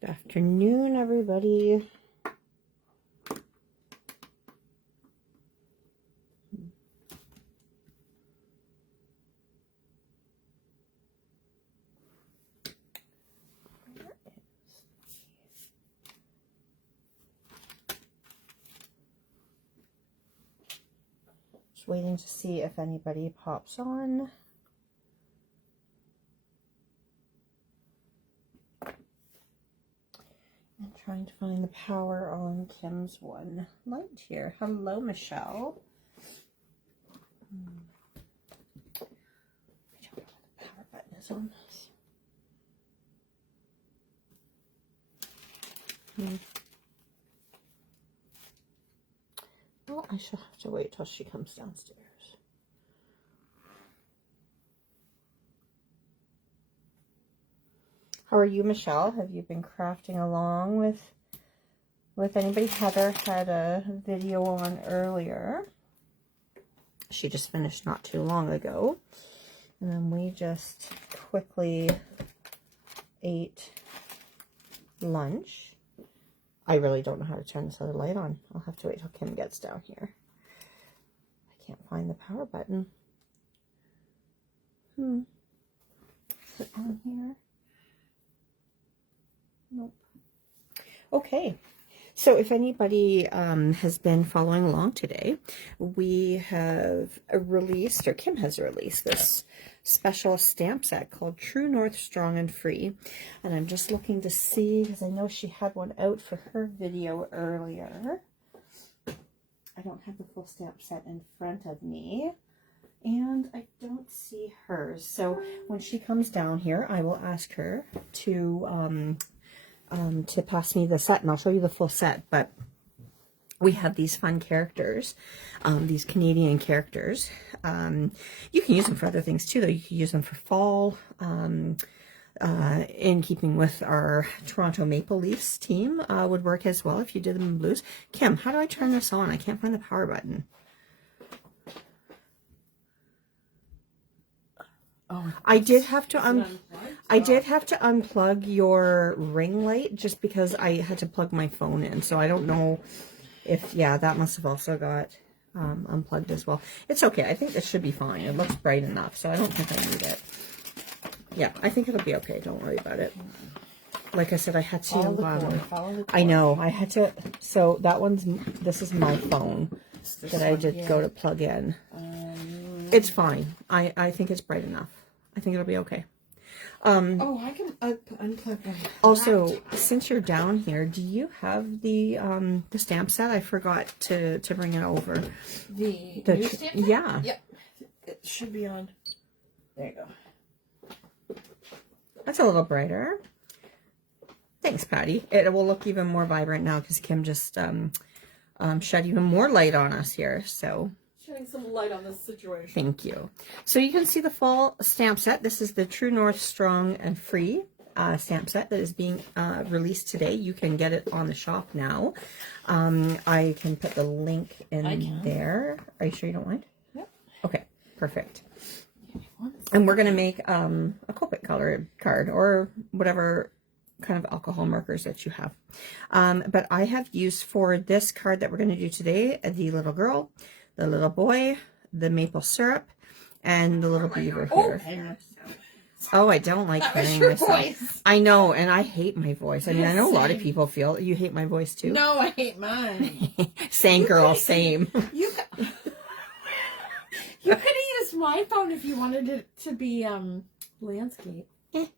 Good afternoon, everybody. Just waiting to see if anybody pops on. I'm trying to find the power on Kim's one light here. Hello, Michelle. I don't know where the power button is on this. Well, I shall have to wait till she comes downstairs. How are you, Michelle? Have you been crafting along with anybody? Heather had a video on earlier. She just finished not too long ago. And then we just quickly ate lunch. I really don't know how to turn this other light on. I'll have to wait till Kim gets down here. I can't find the power button. Is it on here? Nope. Okay. So if anybody has been following along today, we have released, or Kim has released, this special stamp set called True North Strong and Free. And I'm just looking to see, because I know she had one out for her video earlier. I don't have the full stamp set in front of me, and I don't see hers. So when she comes down here, I will ask her to pass me the set, and I'll show you the full set. But we have these fun characters, these Canadian characters. You can use them for other things too, though. You can use them for fall, in keeping with our Toronto Maple Leafs team, would work as well if you did them in blues. Kim, how do I turn this on? I can't find the power button. Oh, I did have to unplug your ring light just because I had to plug my phone in. So I don't know if, yeah, that must have also got unplugged as well. It's okay. I think this should be fine. It looks bright enough, so I don't think I need it. Yeah, I think it'll be okay. Don't worry about it. Like I said, I had to, I know, I had to, so that this is my phone that I did go to plug in. It's fine. I think it's bright enough. I think it'll be okay. Oh, I can unplug my Also, since you're down here, do you have the stamp set? I forgot to bring it over. The new stamp set? Yeah. Yep. It should be on. There you go. That's a little brighter. Thanks, Patty. It will look even more vibrant now because Kim just shed even more light on us here. So shedding some light on this situation. Thank you. So you can see the full stamp set. This is the True North Strong and Free stamp set that is being released today. You can get it on the shop now. I can put the link in there. Are you sure you don't mind? Yep. Okay, perfect. And we're going to make a Copic color card or whatever kind of alcohol markers that you have. But I have used for this card that we're going to do today, the little girl, the little boy, the maple syrup, and the little beaver here. Oh, I don't like hearing myself. Voice. I know, and I hate my voice. I mean, I know a lot of people feel you hate my voice too. No, I hate mine. Same girl, same. You could have used my phone if you wanted it to be landscape. I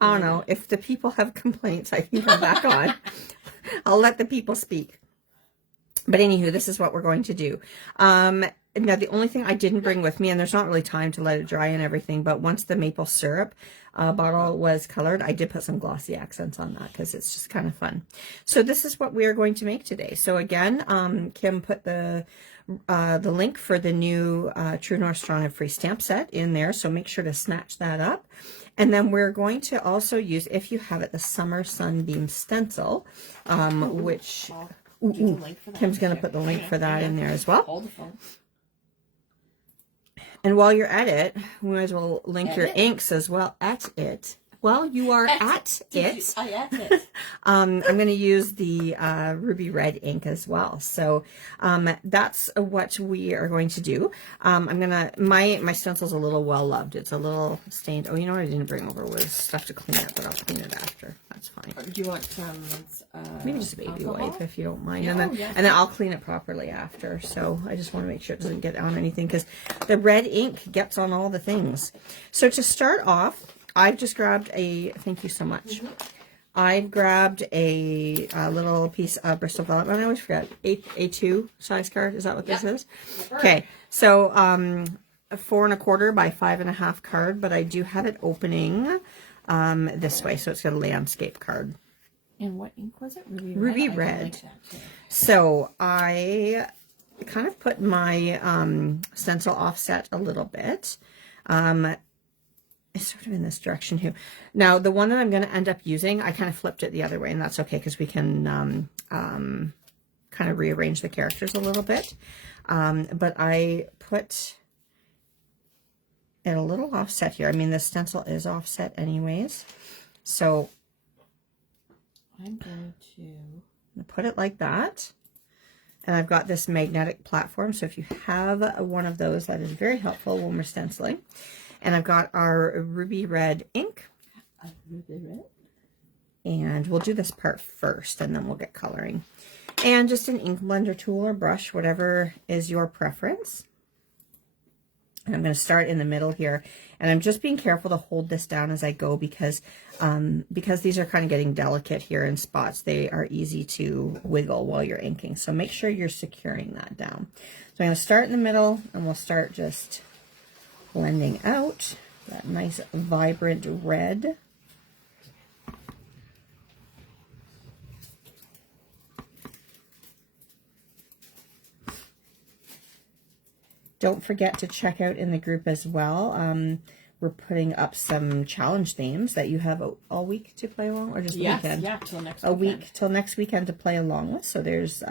don't know. If the people have complaints, I can come back on. I'll let the people speak. But anywho, this is what we're going to do. Now, the only thing I didn't bring with me, and there's not really time to let it dry and everything, but once the maple syrup bottle was colored, I did put some glossy accents on that because it's just kind of fun. So this is what we are going to make today. So again, Kim put the link for the new True North Strong and Free stamp set in there, so make sure to snatch that up. And then we're going to also use, if you have it, the Summer Sunbeam stencil, which Kim's going to put the link for that in there as well. Hold the phone. And while you're at it, we might as well link your inks as well at it. Well, you are at it. I at it. I'm going to use the ruby red ink as well. So that's what we are going to do. I'm going to, my stencil's a little well loved. It's a little stained. Oh, you know what I didn't bring over was stuff to clean it, but I'll clean it after. That's fine. Do you want some Maybe just a baby alcohol? wipe if you don't mind. Yeah, And then I'll clean it properly after. So I just want to make sure it doesn't get on anything because the red ink gets on all the things. So to start off, I've just grabbed thank you so much. I've grabbed a little piece of Bristol Velvet. I always forget, A2 size card. Is that what this is? Okay, so a 4 1/4 by 5 1/2 card, but I do have it opening this way, so it's got a landscape card. And what ink was it? Ruby red. So I kind of put my stencil offset a little bit. It's sort of in this direction here. Now, the one that I'm going to end up using, I kind of flipped it the other way, and that's okay because we can kind of rearrange the characters a little bit. But I put it a little offset here. I mean, the stencil is offset anyways. So I'm going to put it like that. And I've got this magnetic platform. So if you have one of those, that is very helpful when we're stenciling. And I've got our ruby red ink. And we'll do this part first, and then we'll get coloring. And just an ink blender tool or brush, whatever is your preference. And I'm going to start in the middle here. And I'm just being careful to hold this down as I go because these are kind of getting delicate here in spots. They are easy to wiggle while you're inking. So make sure you're securing that down. So I'm going to start in the middle, and we'll start just blending out that nice vibrant red. Don't forget to check out in the group as well. We're putting up some challenge themes that you have all week to play along, or just weekend? Yeah, till next weekend. week Till next weekend to play along with. So there's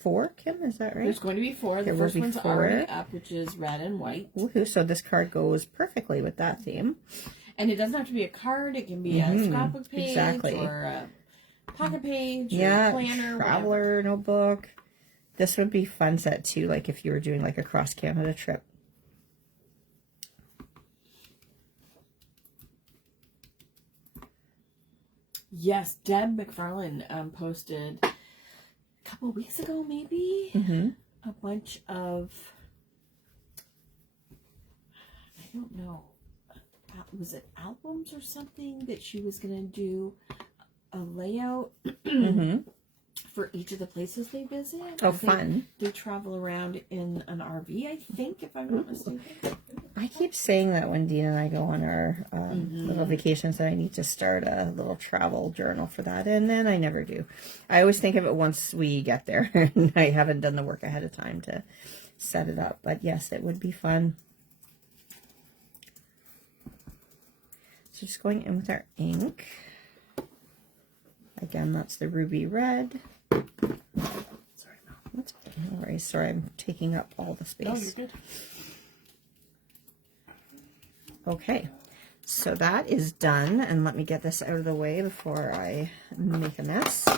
4, Kim, is that right? There's going to be 4. The first one's already up, which is red and white. Woohoo! So this card goes perfectly with that theme. And it doesn't have to be a card. It can be a scrapbook page or a pocket page or a planner. Traveler whatever. notebook. This would be fun set too, like if you were doing like a cross Canada trip. Yes, Deb McFarlane posted a couple weeks ago, maybe, a bunch of, I don't know, was it albums or something that she was going to do a layout for each of the places they visit. Oh, fun. They travel around in an RV, I think, if I'm not mistaken. I keep saying that when Dean and I go on our little vacations that I need to start a little travel journal for that, and then I never do. I always think of it once we get there, and I haven't done the work ahead of time to set it up. But yes, it would be fun. So just going in with our ink. Again, that's the ruby red. Sorry, Mom. No worries. Sorry, I'm taking up all the space. Oh, you're good. Okay, so that is done, and let me get this out of the way before I make a mess.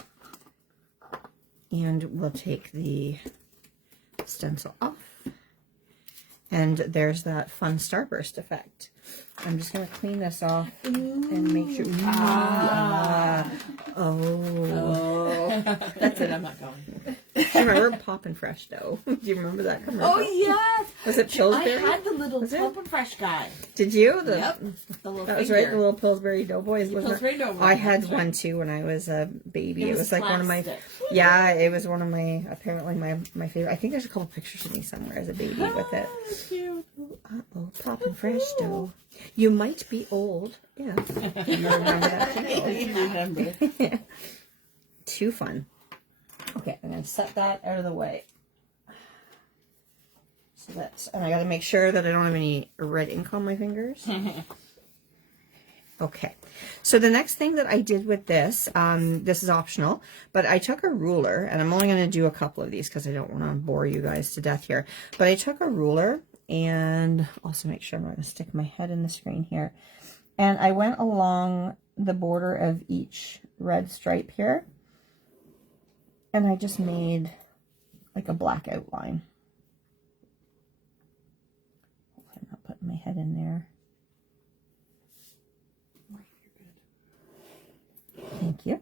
And we'll take the stencil off. And there's that fun starburst effect. I'm just going to clean this off and make sure. That's it, I'm not going. Do you remember Poppin' Fresh Dough? Do you remember that commercial? Oh, yes! Was it Pillsbury? I had the little Pump Fresh guy. Did you? Yep. The little that was right, the little Pillsbury Doughboys. Pillsbury Doughboys. I had one too when I was a baby. It was like one of my, yeah, it was one of my, apparently my favorite. I think there's a couple pictures of me somewhere as a baby with it. Cute. Uh-oh, Poppin' Fresh Dough. You might be old. Yeah. You remember that too. Remember. Too fun. Okay, I'm going to set that out of the way. So that's, and I got to make sure that I don't have any red ink on my fingers. Okay, so the next thing that I did with this, this is optional, but I took a ruler, and I'm only going to do a couple of these because I don't want to bore you guys to death here, but I took a ruler, and also make sure I'm not going to stick my head in the screen here, and I went along the border of each red stripe here. And I just made like a black outline. I'm not putting my head in there. Thank you.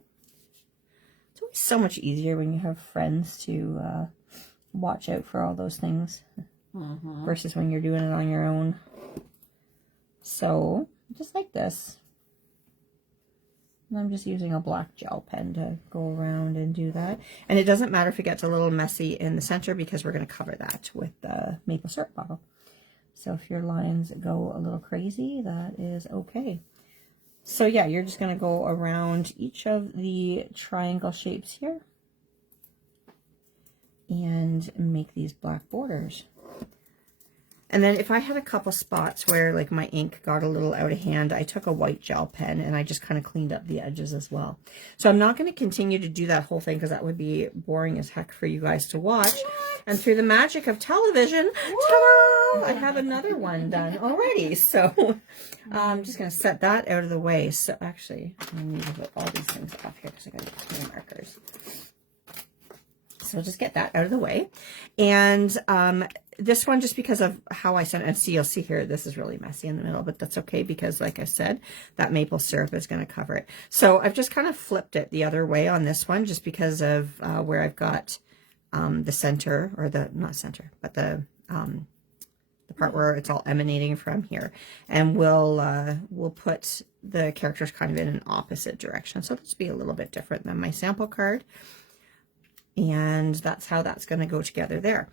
It's always so much easier when you have friends to watch out for all those things versus when you're doing it on your own. So, just like this. And I'm just using a black gel pen to go around and do that. And it doesn't matter if it gets a little messy in the center because we're going to cover that with the maple syrup bottle. So if your lines go a little crazy, that is okay. So yeah, you're just going to go around each of the triangle shapes here and make these black borders. And then if I had a couple spots where like my ink got a little out of hand, I took a white gel pen and I just kind of cleaned up the edges as well. So I'm not going to continue to do that whole thing because that would be boring as heck for you guys to watch. And through the magic of television, ta-da, I have another one done already. So I'm just going to set that out of the way. So actually, I need to put all these things off here because I got to put markers. So I'll just get that out of the way. And this one, just because of how I sent it, and see, you'll see here, this is really messy in the middle, but that's okay because, like I said, that maple syrup is going to cover it. So I've just kind of flipped it the other way on this one, just because of where I've got the center, or the, not center, but the part where it's all emanating from here. And we'll put the characters kind of in an opposite direction. So this will be a little bit different than my sample card. And that's how that's going to go together there.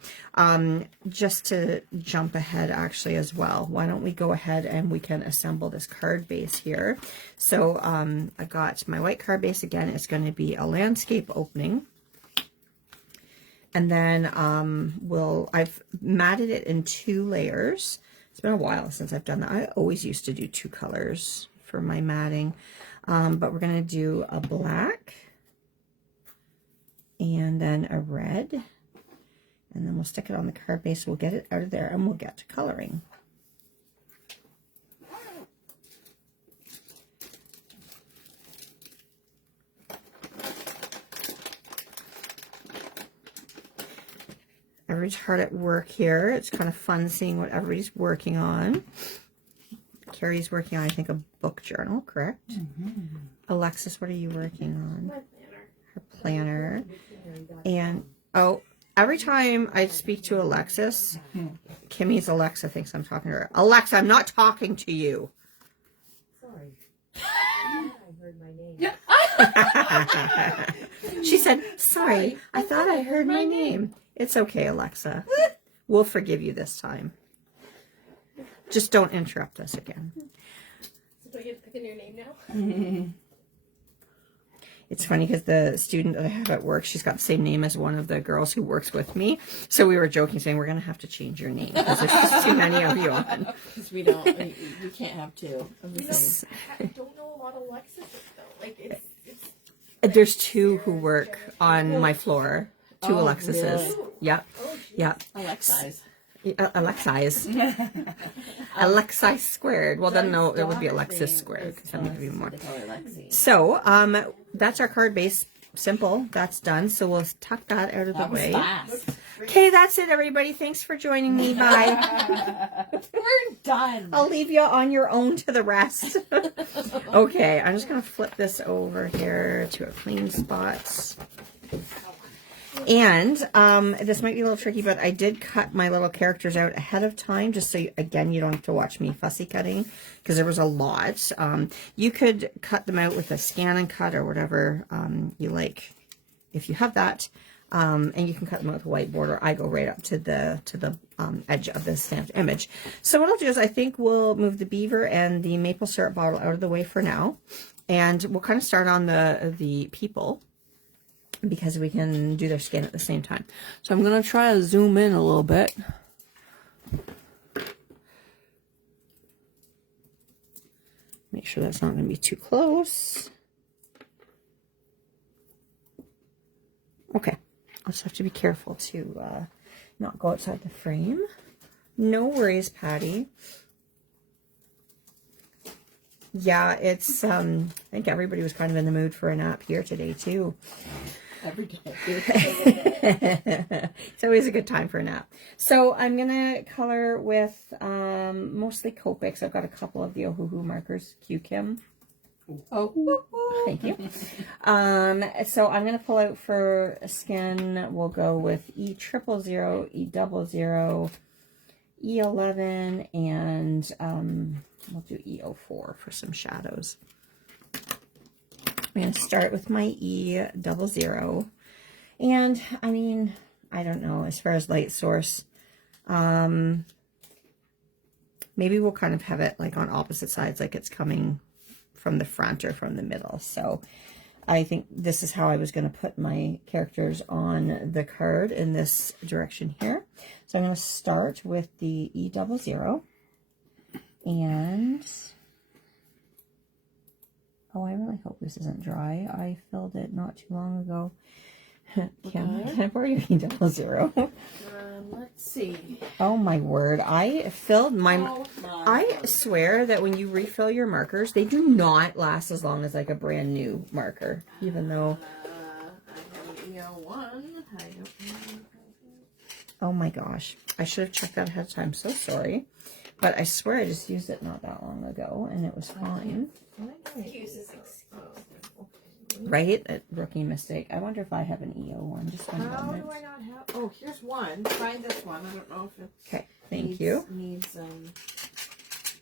Just to jump ahead actually as well, why don't we go ahead and we can assemble this card base here. So I got my white card base again. It's going to be a landscape opening. And then I've matted it in 2 layers. It's been a while since I've done that. I always used to do 2 colors for my matting. But we're going to do a black. And then a red, and then we'll stick it on the card base. We'll get it out of there and we'll get to coloring. Everybody's hard at work here. It's kind of fun seeing what everybody's working on. Carrie's working on, I think, a book journal, correct? Alexis, what are you working on? Her planner. And oh, every time I speak to Alexis, Kimmy's Alexa thinks I'm talking to her. Alexa, I'm not talking to you. Sorry. I heard my name. She said, sorry, I thought I heard my name. It's okay, Alexa. We'll forgive you this time. Just don't interrupt us again. So do I get to pick a new name now? It's funny because the student that I have at work, she's got the same name as one of the girls who works with me. So we were joking, saying we're going to have to change your name because there's just too many of you on. Because we can't have 2 of the same. I don't know a lot of Alexis though. Like it's There's 2 who work on my floor. 2 Oh, Alexises. really? Yep. oh, Yep. Alexis. Alexis. Alexis squared. Well, then no, it would be Alexis squared because that would be more. So, that's our card base. Simple. That's done. So we'll tuck that out of the way. Fast. Okay, that's it, everybody. Thanks for joining me. Bye. We're done. I'll leave you on your own to the rest. Okay, I'm just going to flip this over here to a clean spot. And this might be a little tricky, but I did cut my little characters out ahead of time, just so, again, you don't have to watch me fussy cutting, because there was a lot. You could cut them out with a scan and cut or whatever you like, if you have that. And you can cut them out with a white border. I go right up to the edge of the stamped image. So what I'll do is I think we'll move the beaver and the maple syrup bottle out of the way for now. And we'll kind of start on the people, because we can do their skin at the same time. So I'm going to try to zoom in a little bit. Make sure that's not going to be too close. Okay. I'll just have to be careful to not go outside the frame. No worries, Patty. Yeah, it's, I think everybody was kind of in the mood for a nap here today, too. Every day. It's always a good time for a nap. So I'm going to color with mostly Copics. I've got a couple of the Ohuhu markers, Q-Kim. Oh, Thank you. So I'm going to pull out for skin. We'll go with E000, E00, E11, and we'll do E04 for some shadows. I'm going to start with my E00. And, I mean, I don't know, as far as light source, maybe we'll kind of have it like on opposite sides, like it's coming from the front or from the middle. So I think this is how I was going to put my characters on the card, in this direction here. So I'm going to start with the E00, and oh, I really hope this isn't dry. I filled it not too long ago. Can I borrow your E00? Let's see. Oh my word, I filled my... I swear that when you refill your markers, they do not last as long as like a brand new marker, even though... I have an EO1. I don't know. Oh my gosh, I should have checked that ahead of time. So sorry. But I swear I just used it not that long ago, and it was fine. Excuses. Right? A rookie mistake. I wonder if I have an EO1. Just one How moment. do I not have... Oh, here's one. Try this one. I don't know if it Okay, thank you. Needs,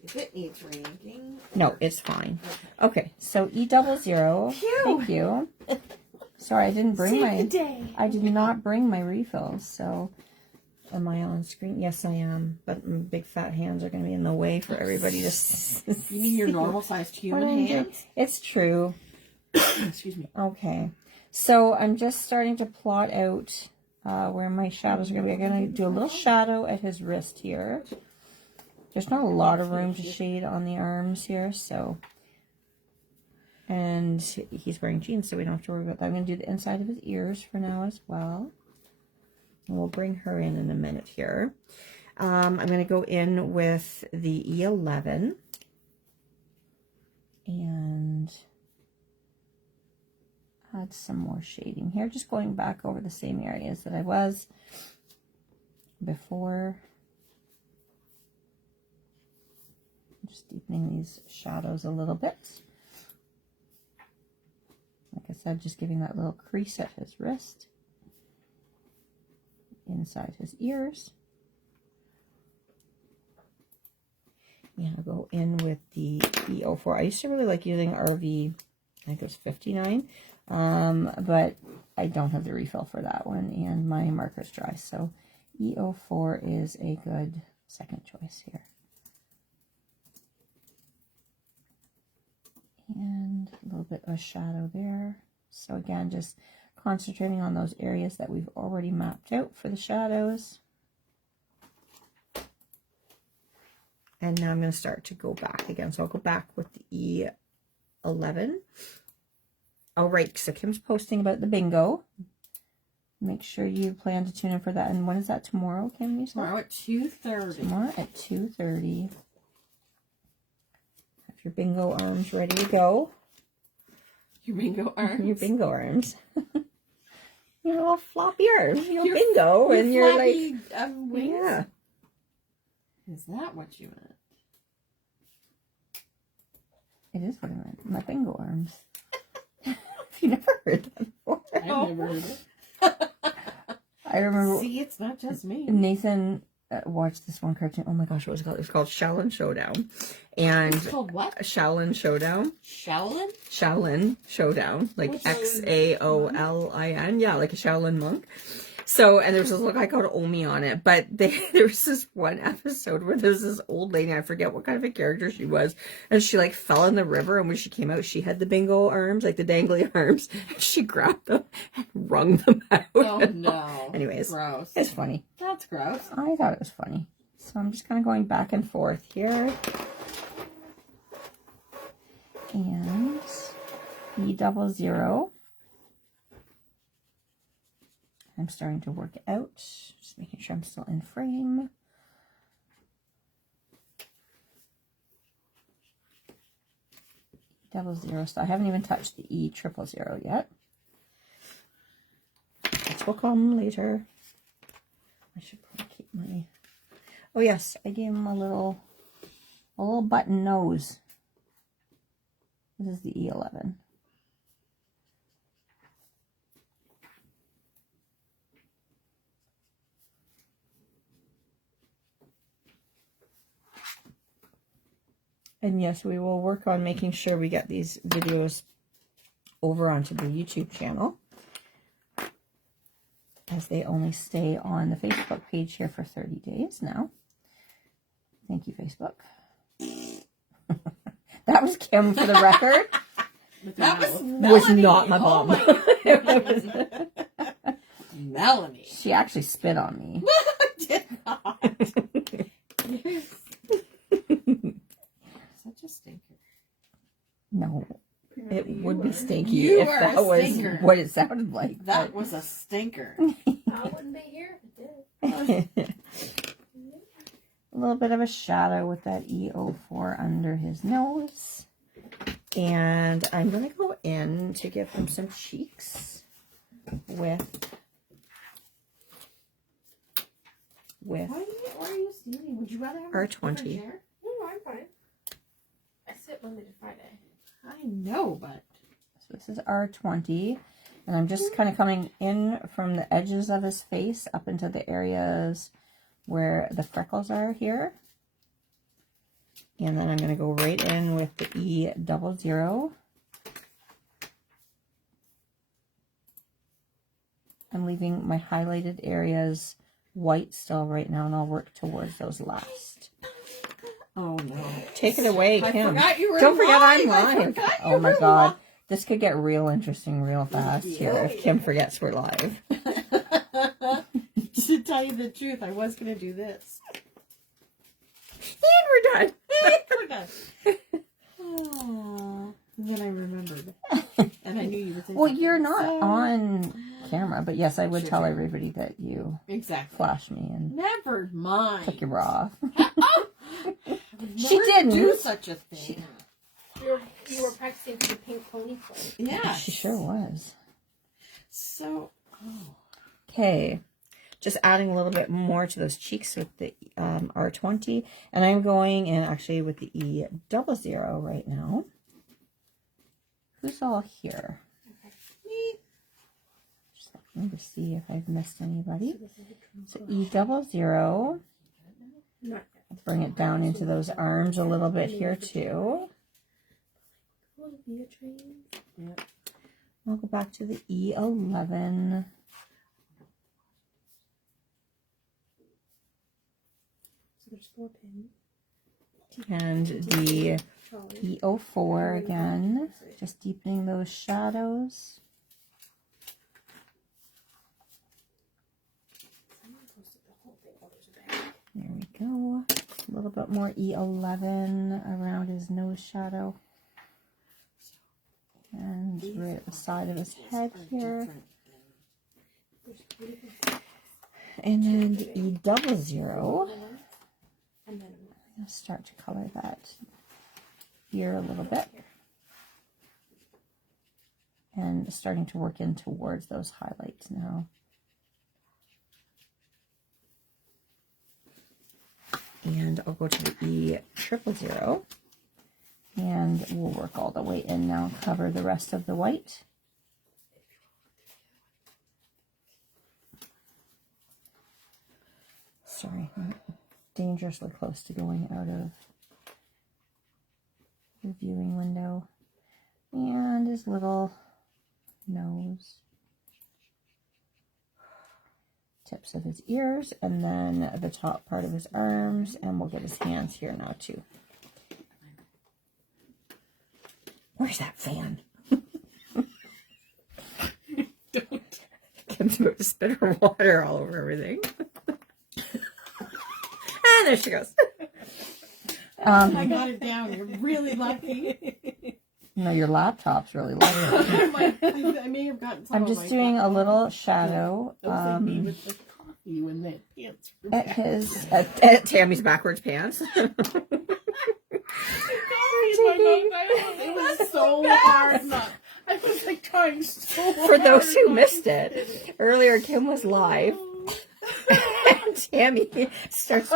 if it needs re-inking. No, it's fine. Okay, so E00. Phew. Thank you. Sorry, I didn't bring Save the day. I did not bring my refills, so am I on screen? Yes, I am. But my big fat hands are going to be in the way for everybody to see. You mean your normal-sized human hands? It's true. Excuse me. Okay, so I'm just starting to plot out where my shadows are going to be. I'm going to do a little shadow at his wrist here. There's not a lot of room to shade on the arms here, so... And he's wearing jeans, so we don't have to worry about that. I'm going to do the inside of his ears for now as well. And we'll bring her in a minute here. I'm going to go in with the E11. And add some more shading here. Just going back over the same areas that I was before. Just deepening these shadows a little bit. Like I said, just giving that little crease at his wrist, inside his ears. Yeah, I'll go in with the E04. I used to really like using RV, I think it was 59, but I don't have the refill for that one, and my marker's dry, so E04 is a good second choice here. And a little bit of a shadow there. So again, just concentrating on those areas that we've already mapped out for the shadows. And now I'm going to start to go back again. So I'll go back with the E11. Oh, right. So Kim's posting about the bingo. Make sure you plan to tune in for that. And when is that tomorrow, Kim? You said? Tomorrow at 2:30. Tomorrow at 2:30. Your bingo arms ready to go. Your bingo arms? Your bingo arms. Your little floppy arms. Your bingo. And you're flappy, like... wings? Yeah. Is that what you meant? It is what I meant. My bingo arms. Have you never heard that before? I've never heard it. I remember... See, it's not just me. Nathan watched this one cartoon. Oh my gosh, what was it called? It was called Shaolin Showdown. And It's called what? Shaolin Showdown. Shaolin? Shaolin Showdown. Like What's Xaolin. Yeah, like a Shaolin monk. So, and there's this little guy called Omi on it. But there was this one episode where there's this old lady, I forget what kind of a character she was, and she like fell in the river, and when she came out, she had the bingo arms, like the dangly arms, and she grabbed them and wrung them out. Oh no. Anyways, gross. It's funny. That's gross. I thought it was funny. So I'm just kind of going back and forth here. And E00. I'm starting to work it out, just making sure I'm still in frame. 00. So I haven't even touched the E000 yet. Which will come later. I should probably keep my... Oh yes, I gave him a little button nose. This is the E11. And yes, we will work on making sure we get these videos over onto the YouTube channel, as they only stay on the Facebook page here for 30 days now. Thank you, Facebook. That was Kim for the record. That was not my mom. Melanie. She actually spit on me. I did not. Such a stinker. No, it would be stinky You if are that a was stinker. what it sounded like. That was a stinker. I wouldn't be here if it did. A little bit of a shadow with that E04 under his nose. And I'm going to go in to give him some cheeks with Why are you stealing? Would you rather have R20. a chair? No, I'm fine. I sit Monday to Friday. I know, but So this is R20, and I'm just kind of coming in from the edges of his face up into the areas where the freckles are here. And then I'm going to go right in with the E00. I'm leaving my highlighted areas white still right now, and I'll work towards those last. oh no. Take it away, I Kim. forgot you were Don't forget I'm live. I live. forgot you Oh my were god. live. This could get real interesting real fast here if Kim forgets we're live. To tell you the truth, I was going to do this. And we're done. We're done. Oh, then I remembered. And I knew you would say Well, something. you're not So- on camera, but yes, I would Sure, tell sure. everybody that you Exactly. flashed me and Never mind. took your bra off. I would She never didn't. do such a thing. You were practicing for the pink pony play. Yeah. She sure was. So, Okay, just adding a little bit more to those cheeks with the R20, and I'm going in actually with the E00 right now. Who's all here? me. Just looking to see if I've missed anybody. So E00. Not Bring it down into those arms a little bit here too. Will it be a train? Yep. I'll go back to the E11. So there's 4 pins. And the Trolley. E04 again. Just deepening those shadows. Someone posted the whole thing. Oh, there's a bag. There we go. A little bit more E11 around his nose shadow. And right at the side of his head here. There's 3 different And then the E00. and then I'll start to color that here a little bit. And starting to work in towards those highlights now. And I'll go to the E000. And we'll work all the way in now, cover the rest of the white. Sorry, I'm dangerously close to going out of the viewing window. And his little nose. Tips of his ears, and then the top part of his arms, and we'll get his hands here now too. Where's that fan? Don't. Kim's about to spit her water all over everything. And there she goes. I got it down. You're really lucky. No, your laptop's really light. I may have gotten some I'm on just my doing a laptop. little shadow That was like me with the coffee when the pants were at back. his at Tammy's backwards pants. Coffee It was so hard. I was like trying so hard. For those who missed it, earlier Kim was live. And Tammy starts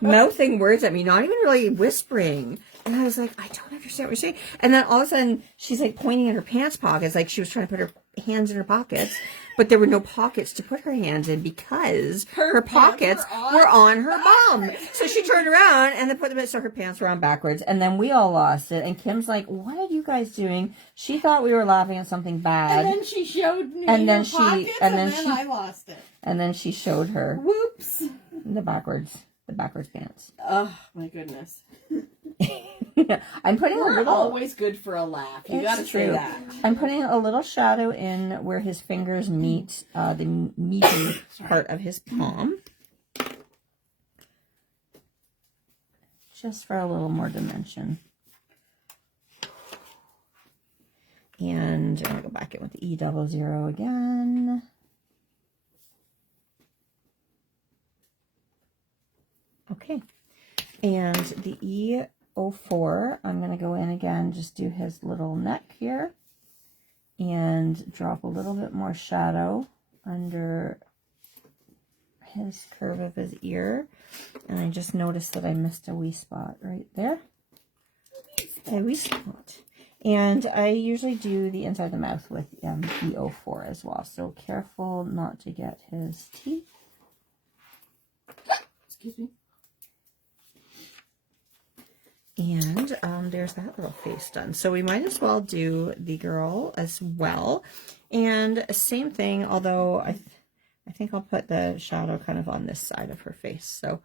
mouthing words at me, not even really whispering. And I was like, I don't understand what you're saying. And then all of a sudden, she's like pointing at her pants pockets, like she was trying to put her hands in her pockets, but there were no pockets to put her hands in because her pockets were on her bum. So she turned around and then put them in, so her pants were on backwards. And then we all lost it. And Kim's like, what are you guys doing? She thought we were laughing at something bad. And then she showed me and then her she, pockets, and then I lost it. And then she showed her Whoops. the backwards pants. Oh my goodness. I'm putting We're a little. always good for a laugh. You It's gotta say true. that. I'm putting a little shadow in where his fingers meet the meaty part of his palm, just for a little more dimension. And I'm gonna go back in with the E00 again. Okay, and the E04, I'm going to go in again, just do his little neck here, and drop a little bit more shadow under his curve of his ear. And I just noticed that I missed a wee spot right there. A wee spot. And I usually do the inside of the mouth with E04 as well, so careful not to get his teeth. Excuse me. And there's that little face done. So we might as well do the girl as well. And same thing, although I think I'll put the shadow kind of on this side of her face. So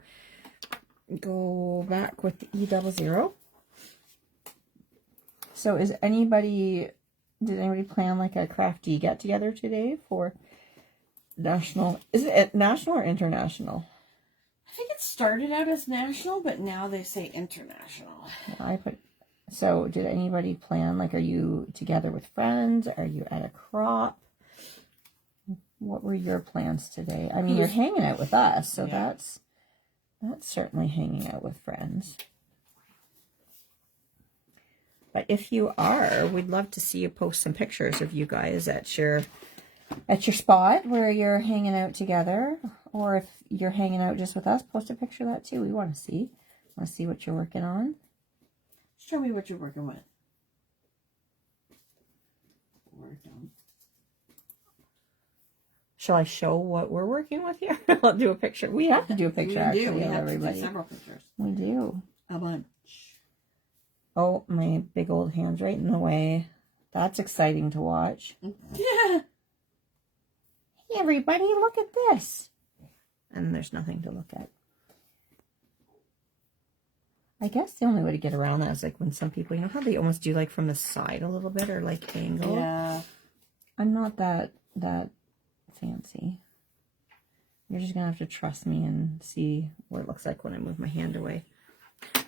go back with the E00. So did anybody plan like a crafty get together today for national? Is it national or international? I think it started out as national, but now they say international. So did anybody plan, like, are you together with friends? Are you at a crop? What were your plans today? I mean, you're hanging out with us, so yeah. That's certainly hanging out with friends. But if you are, we'd love to see you post some pictures of you guys at your spot where you're hanging out together. Or if you're hanging out just with us, post a picture of that too. We want to see. Want to see what you're working on. Show me what you're working with. Shall I show what we're working with here? I'll do a picture. We have to do a picture, actually, we of have everybody. to do several pictures. We do. A bunch. Oh, my big old hand's right in the way. That's exciting to watch. Yeah. Hey, everybody, look at this. And there's nothing to look at. I guess the only way to get around that is like when some people, you know how they almost do like from the side a little bit or like angle? Yeah. I'm not that fancy. You're just going to have to trust me and see what it looks like when I move my hand away. I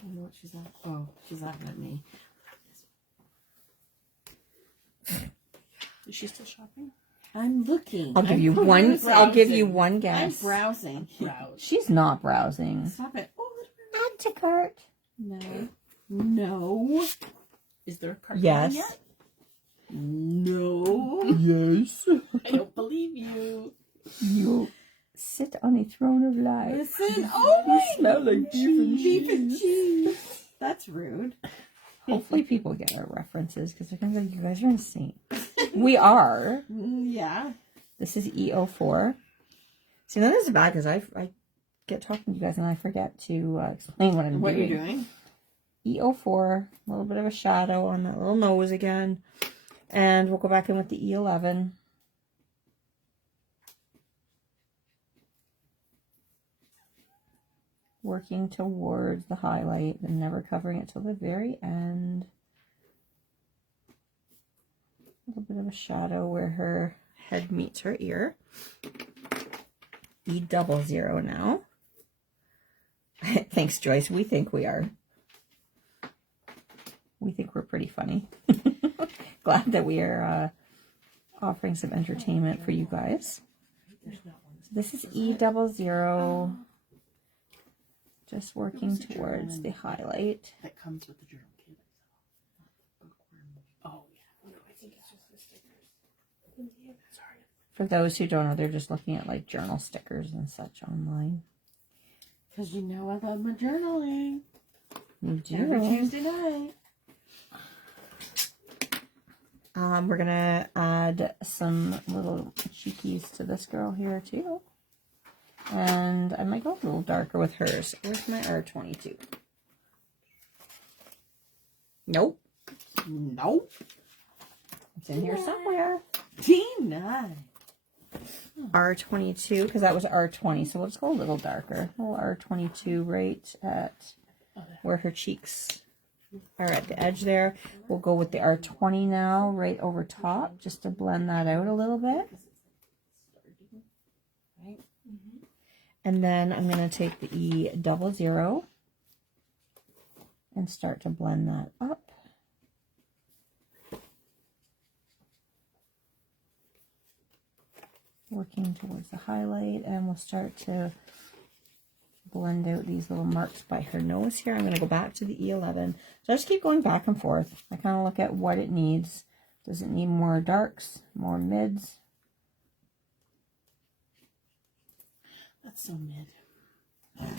don't know what she's at. Oh, she's laughing at me. Is she still shopping? I'm looking. I'll give you one. I'll give you one guess. I'm browsing. She's not browsing. Stop it. Oh, add to cart. No. No. Is there a cart yes. yet? No. Yes. I don't believe you. You sit on a throne of light. Listen. Oh my. You smell like beef and cheese. That's rude. Hopefully people get our references because they're going to go, you guys are insane. We are. Yeah. This is E04. See, that is bad because I get talking to you guys and I forget to explain what I'm doing. What you're doing? E04. A little bit of a shadow on that little nose again. And we'll go back in with the E11. Working towards the highlight and never covering it till the very end. A little bit of a shadow where her head meets her ear. E00 now. Thanks, Joyce. We think we are. We think we're pretty funny. Glad that we are offering some entertainment for you guys. So this is E00. Just working towards the highlight. That comes with the journal kit. Oh, yeah. No, I think it's just the stickers. Sorry. For those who don't know, they're just looking at like journal stickers and such online. Because you know I love my journaling. You do. Every Tuesday night. We're gonna add some little cheekies to this girl here too. And I might go a little darker with hers. Where's my R22? Nope. Nope. It's in here somewhere. T9. R22, because that was R20, so let's go a little darker. A little R22 right at where her cheeks are at the edge there. We'll go with the R20 now, right over top, just to blend that out a little bit. And then I'm going to take the E00 and start to blend that up. Working towards the highlight, and we'll start to blend out these little marks by her nose here. I'm going to go back to the E11. So I just keep going back and forth. I kind of look at what it needs. Does it need more darks, more mids? That's so mid.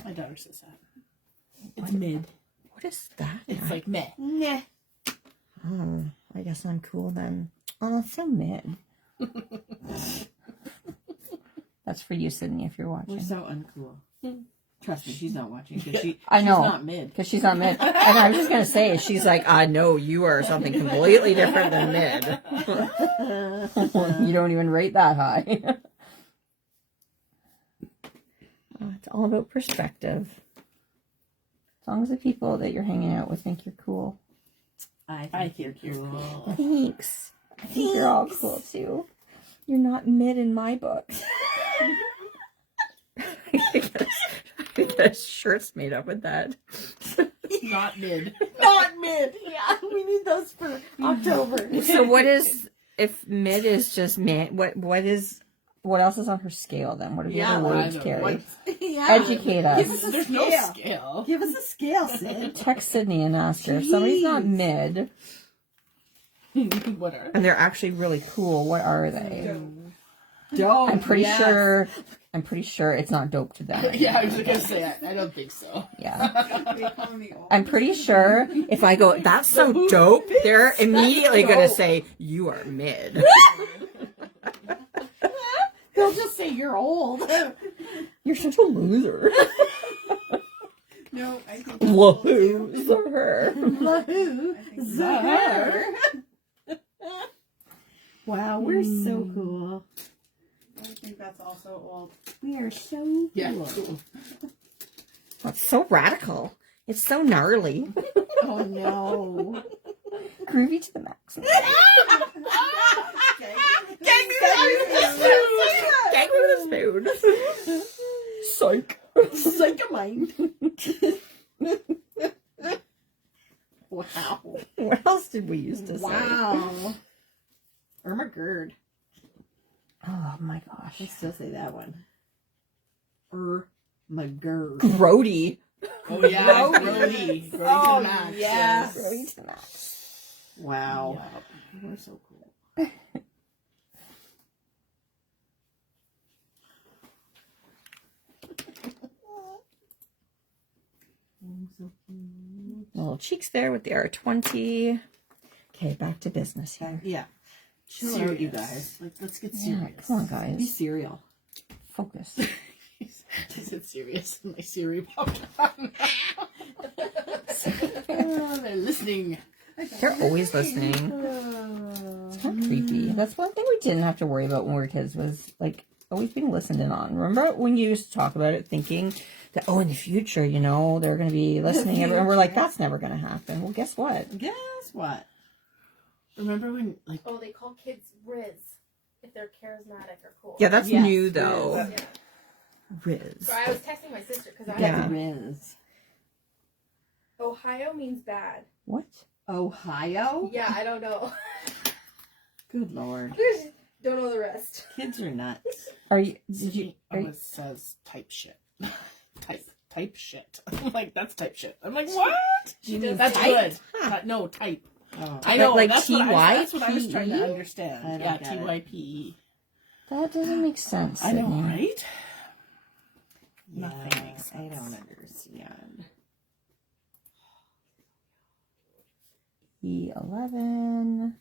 My daughter says that. It's mid. What is that? It's like meh. Nah. Oh, I guess I'm cool then. Oh, it's so mid. That's for you, Sydney, if you're watching. We're so uncool. Trust me, she's not watching. She's I know. not mid. Because she's not mid. And I was just going to say, she's like, no, you are something completely different than mid. You don't even rate that high. It's all about perspective. As long as the people that you're hanging out with think you're cool. I think you're cool. Thanks. I think you're all cool too. You're not mid in my book. I guess shirts made up with that. Not mid. Not mid. Yeah, we need those for October. So what is, if mid is just mid, what else is on her scale then? What are the other words, Carrie? Educate us. There's no scale. Give us a scale, Sid. Text Sydney and ask her if somebody's not mid What are and they're actually really cool, what are they? Dope. I'm pretty sure it's not dope to them. Yeah, I was gonna say I don't think so. Yeah. I'm pretty sure if I go, that's so dope, they're immediately gonna say, you are mid. They'll just say you're old. You're such a loser. No, I think Loser. Loser. Wow, we're so cool. I think that's also old. We are so cool. Yeah. That's so radical. It's so gnarly. Oh no. Groovy to the max. Gang with a spoon. Psych. Psych of mine. Wow. What else did we used to say? Wow. Irma Gerd. Oh my gosh. I still say that one. Irma Gerd. Grody. Oh yeah, Grody. Grody Oh, to the max. yes. Grody to the max. Wow. Yeah. We're so cool. Little cheeks there with the R20. Okay, back to business here. Yeah. Chill out, you guys. Like, let's get Yeah, serious. come on, Be guys. serial. Focus. Is it serious? My Siri popped up. Oh, they're listening. They're always listening. It's kind of creepy. That's one thing we didn't have to worry about when we were kids was, like, always being listened in on. Remember when you used to talk about it thinking that, in the future, they're going to be listening. And we're like, that's never going to happen. Well, guess what? Guess what? Remember when, like, Oh, they call kids Riz if they're charismatic or cool. Yeah, that's Yes, new, though. Yeah. Riz. So I was texting my sister because I Yeah. Riz. Ohio means bad. What? Ohio? Yeah, I don't know. Good lord. Don't know the rest. Kids are nuts. Are you, did you, are you always says type shit. type shit. I'm like, that's type shit. I'm like, what? You mean That's type? good. No, type. Oh. I know. Like that's T-Y-P-E? what I was trying to understand. I don't Yeah, get it. TYPE. That doesn't make sense. I know, Sydney. right? Yeah, Nothing makes sense. I don't understand. E11.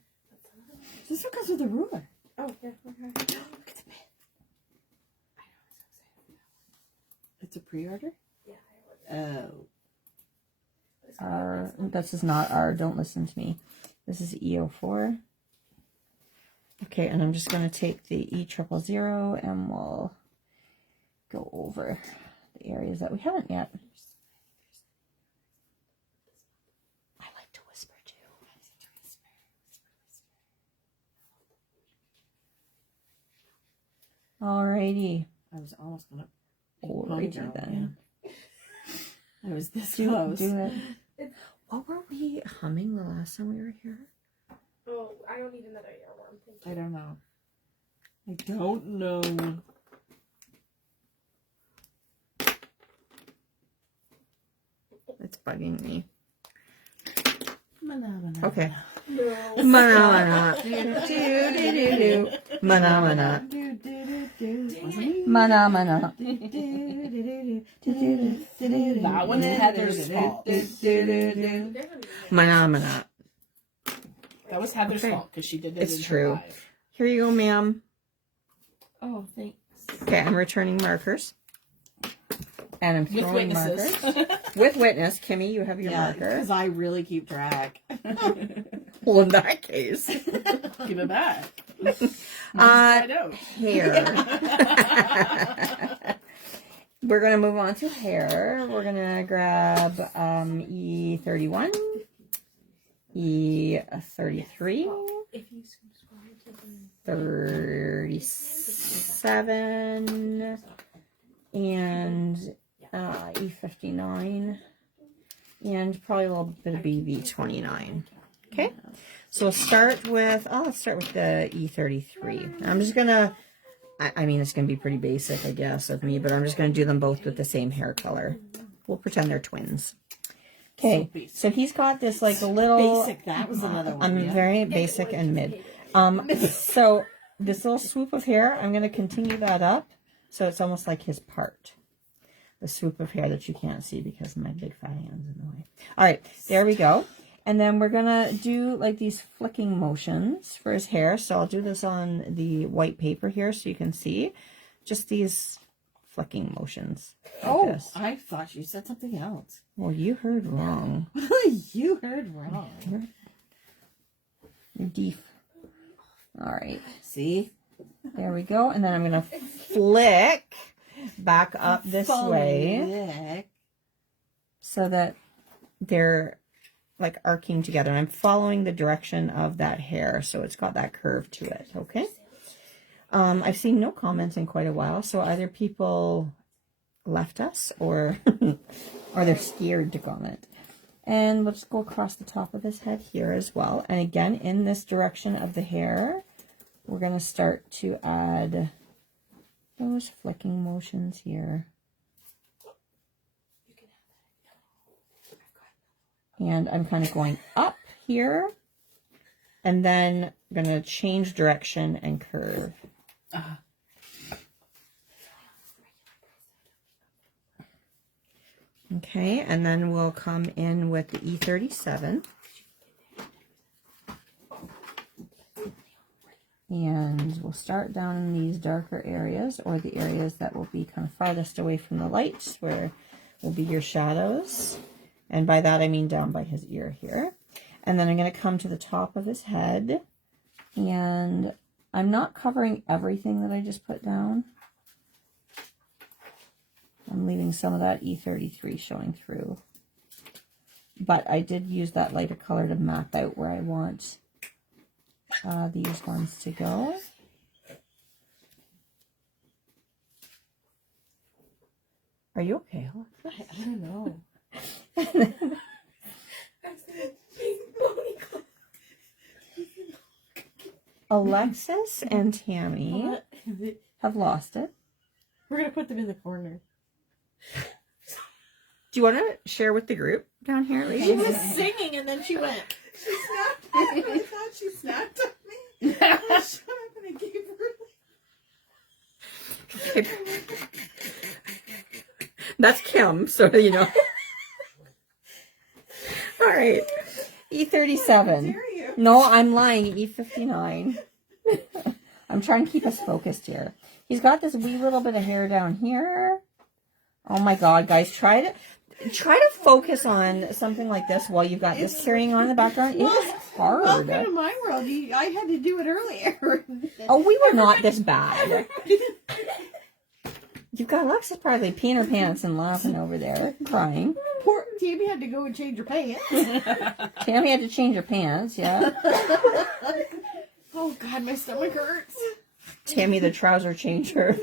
This one comes with a ruler. Oh, yeah. Okay. Look at the pin. I know, I'm so excited. It's a pre-order? Yeah, I ordered Oh. it. It's coming out R. next month. This is not R. Don't listen to me. This is E04. Okay, and I'm just going to take the E000 and we'll go over the areas that we haven't yet. I like to whisper too. Alrighty. I was almost gonna. Alrighty Ponytail, then. yeah. I was this Do close. it. What were we humming the last time we were here? Oh, I don't need another earworm. Thank I you. don't know. I don't know. It's bugging me. Mana. Okay. No. Mana do mana. Mana mana. That one's Heather's fault. Mana mana. That was Heather's Okay. fault because she did it. It's in her true. live. Here you go, ma'am. Oh, thanks. Okay, I'm returning markers. And I'm With throwing witnesses. markers. With witness. Kimmy, you have your marker. because I really keep track. Well, in that case. Give it back. Hair. We're going to move on to hair. We're going to grab E31, E33, If you subscribe to the 37, and E59, and probably a little bit of BV29. Okay, so we'll start with, let's start with the E33. I'm just gonna, I mean, it's gonna be pretty basic, I guess, of me, but I'm just gonna do them both with the same hair color. We'll pretend they're twins. Okay, so he's got this like a little, Basic. That was another one. I'm yeah. very basic and mid. So this little swoop of hair, I'm going to continue that up. So it's almost like his part. The swoop of hair that you can't see because my big fat hand's in the way. All right, there we go. And then we're going to do like these flicking motions for his hair. So I'll do this on the white paper here so you can see. Just these flicking motions. Like this. I thought you said something else. Well, you heard wrong. You heard wrong. You're deaf. All right. See? There we go. And then I'm going to flick back up this way Flick. so that they're like arcing together. And I'm following the direction of that hair, so it's got that curve to it. Okay. I've seen no comments in quite a while, so either people left us or or they're scared to comment. And let's go across the top of his head here as well. And again, in this direction of the hair, we're going to start to add those flicking motions here. And I'm kind of going up here. And then I'm going to change direction and curve. Okay, and then we'll come in with the E37. And we'll start down in these darker areas, or the areas that will be kind of farthest away from the light, where will be your shadows. And by that I mean down by his ear here. And then I'm going to come to the top of his head. And I'm not covering everything that I just put down. I'm leaving some of that E33 showing through. But I did use that lighter color to map out where I want these ones to go. Are you okay, Alexa? I don't know. I was thinking, bony clothes. Alexis and Tammy have lost it. We're going to put them in the corner. Do you want to share with the group down here, She ladies? was singing and then she went. She snapped. I thought she snapped at me. I shut up and I gave her. Okay. That's Kim, so you know. All right. E37. Dare you? No, I'm lying. E59. I'm trying to keep us focused here. He's got this wee little bit of hair down here. Oh my God, guys, try to focus on something like this while you've got this carrying on in the background. It is hard. Welcome to my world. I had to do it earlier. Oh, we were not this bad. You've got Alexis probably peeing her pants and laughing over there, crying. Poor Tammy had to go and change her pants. Tammy had to change her pants, yeah. Oh God, my stomach hurts. Tammy the trouser changer.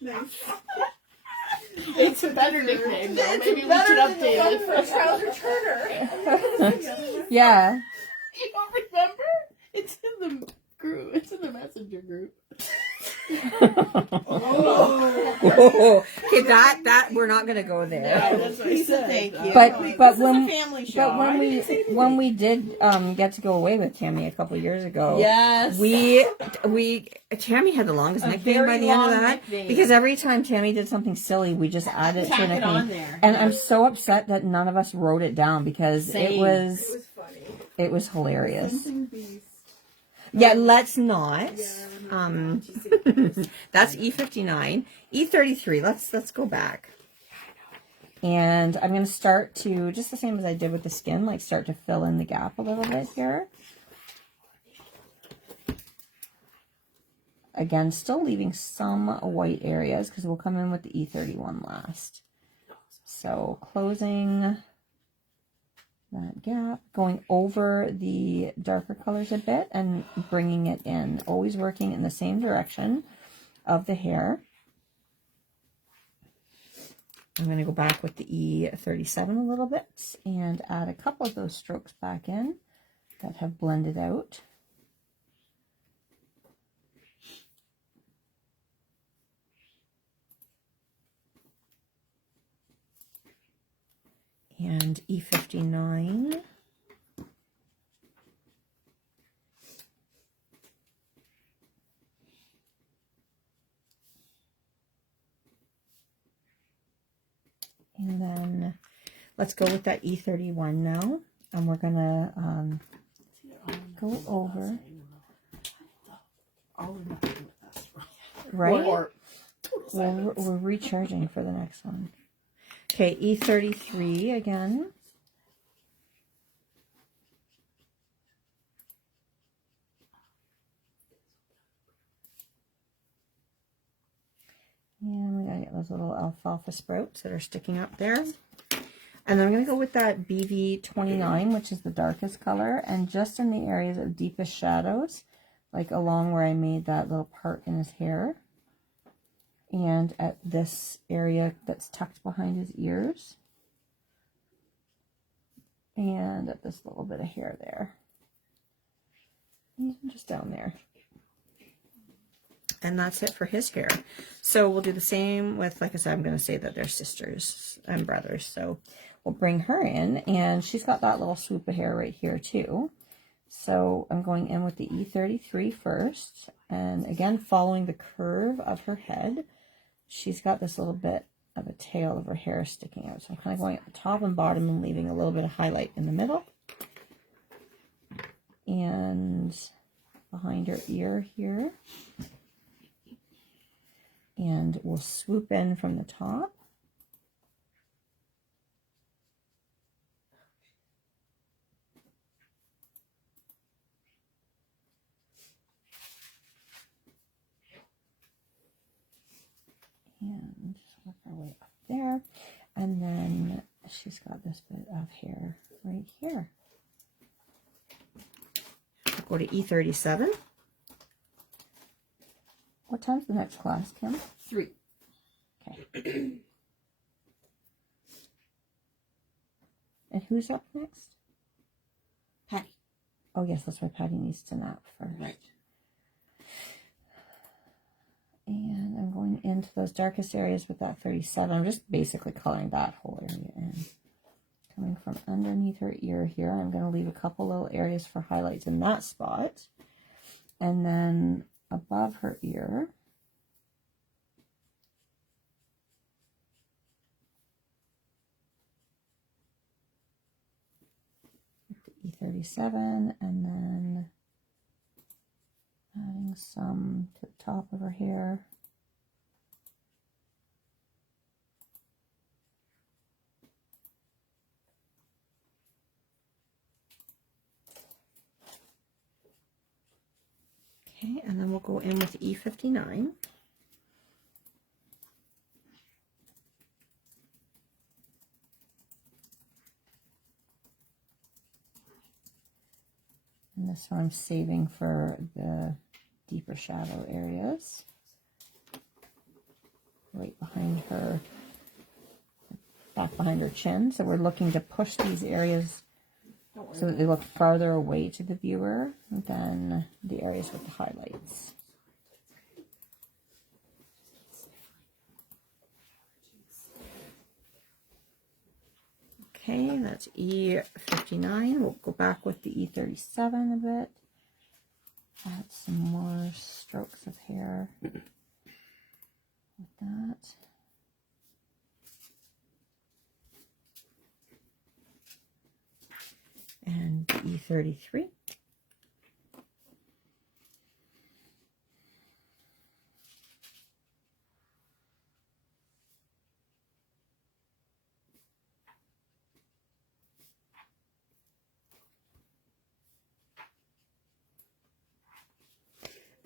Nice. It's a better nickname, though. Maybe we should update it for A trouser turner. Yeah. You don't remember? It's in the group. It's in the messenger group. Oh. Okay, that we're not gonna go there. That's what I said. Thank you. But This is when a family show. But when we did get to go away with Tammy a couple years ago, Yes. we Tammy had the longest nickname by very the end of long that nickname. because every time Tammy did something silly, we just added it to a Tack it on nickname. there. And I'm so upset that none of us wrote it down because Same. It was funny. it was hilarious. Something beast. Yeah, let's not. Yeah, That's E59. E33. Let's go back. And I'm going to start to, just the same as I did with the skin, like start to fill in the gap a little bit here. Again, still leaving some white areas because we'll come in with the E31 last. So closing that gap, going over the darker colors a bit and bringing it in, always working in the same direction of the hair. I'm going to go back with the E37 a little bit and add a couple of those strokes back in that have blended out. And E59. And then let's go with that E31 now. And we're going to go over. All or nothing with us. Right? Or We're recharging for the next one. Okay, E33 again. And we gotta get those little alfalfa sprouts that are sticking up there. And then I'm gonna go with that BV29, which is the darkest color, and just in the areas of deepest shadows, like along where I made that little part in his hair. And at this area that's tucked behind his ears. And at this little bit of hair there. And just down there. And that's it for his hair. So we'll do the same with, like I said, I'm going to say that they're sisters and brothers. So we'll bring her in, and she's got that little swoop of hair right here too. So I'm going in with the E33 first. And again, following the curve of her head, she's got this little bit of a tail of her hair sticking out. So I'm kind of going at the top and bottom and leaving a little bit of highlight in the middle. And behind her ear here. And we'll swoop in from the top. And just work our way up there. And then she's got this bit of hair right here. We'll go to E37. What time's the next class, Kim? 3. Okay. And who's up next? Patty. Oh, yes, that's why Patty needs to nap first. Right. And I'm going into those darkest areas with that 37. I'm just basically coloring that whole area in. Coming from underneath her ear here, I'm going to leave a couple little areas for highlights in that spot. And then above her ear, E37, and then adding some to the top of her hair. Okay, and then we'll go in with E59. And this one I'm saving for the deeper shadow areas. Right behind her, back behind her chin. So we're looking to push these areas so that they look farther away to the viewer than the areas with the highlights. Okay, that's E59. We'll go back with the E37 a bit. Add some more strokes of hair with that. And E33.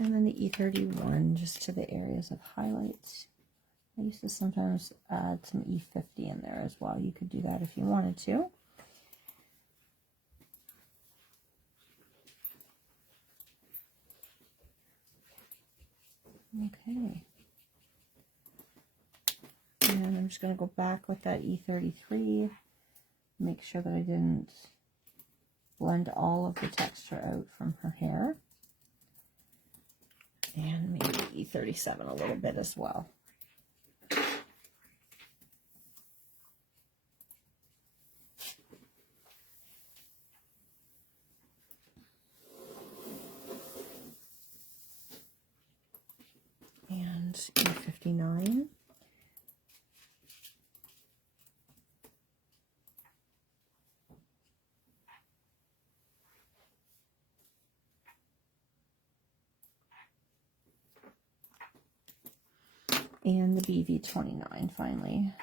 And then the E31 just to the areas of highlights. I used to sometimes add some E50 in there as well. You could do that if you wanted to. Okay. And I'm just going to go back with that E33. Make sure that I didn't blend all of the texture out from her hair. And maybe E37 a little bit as well. And E59. And the BV29 finally.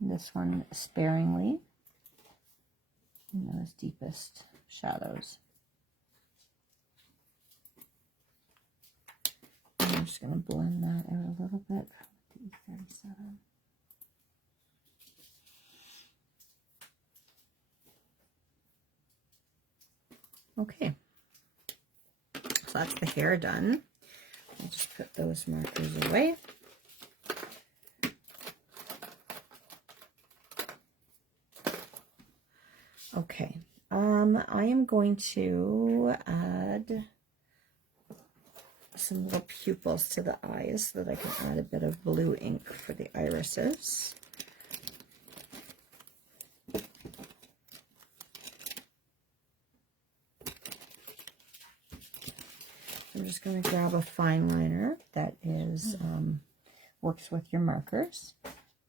This one sparingly in those deepest shadows. And I'm just going to blend that out a little bit with the E37. Okay, so that's the hair done. I'll just put those markers away. Okay, I am going to add some little pupils to the eyes so that I can add a bit of blue ink for the irises. I'm just going to grab a fine liner that is works with your markers,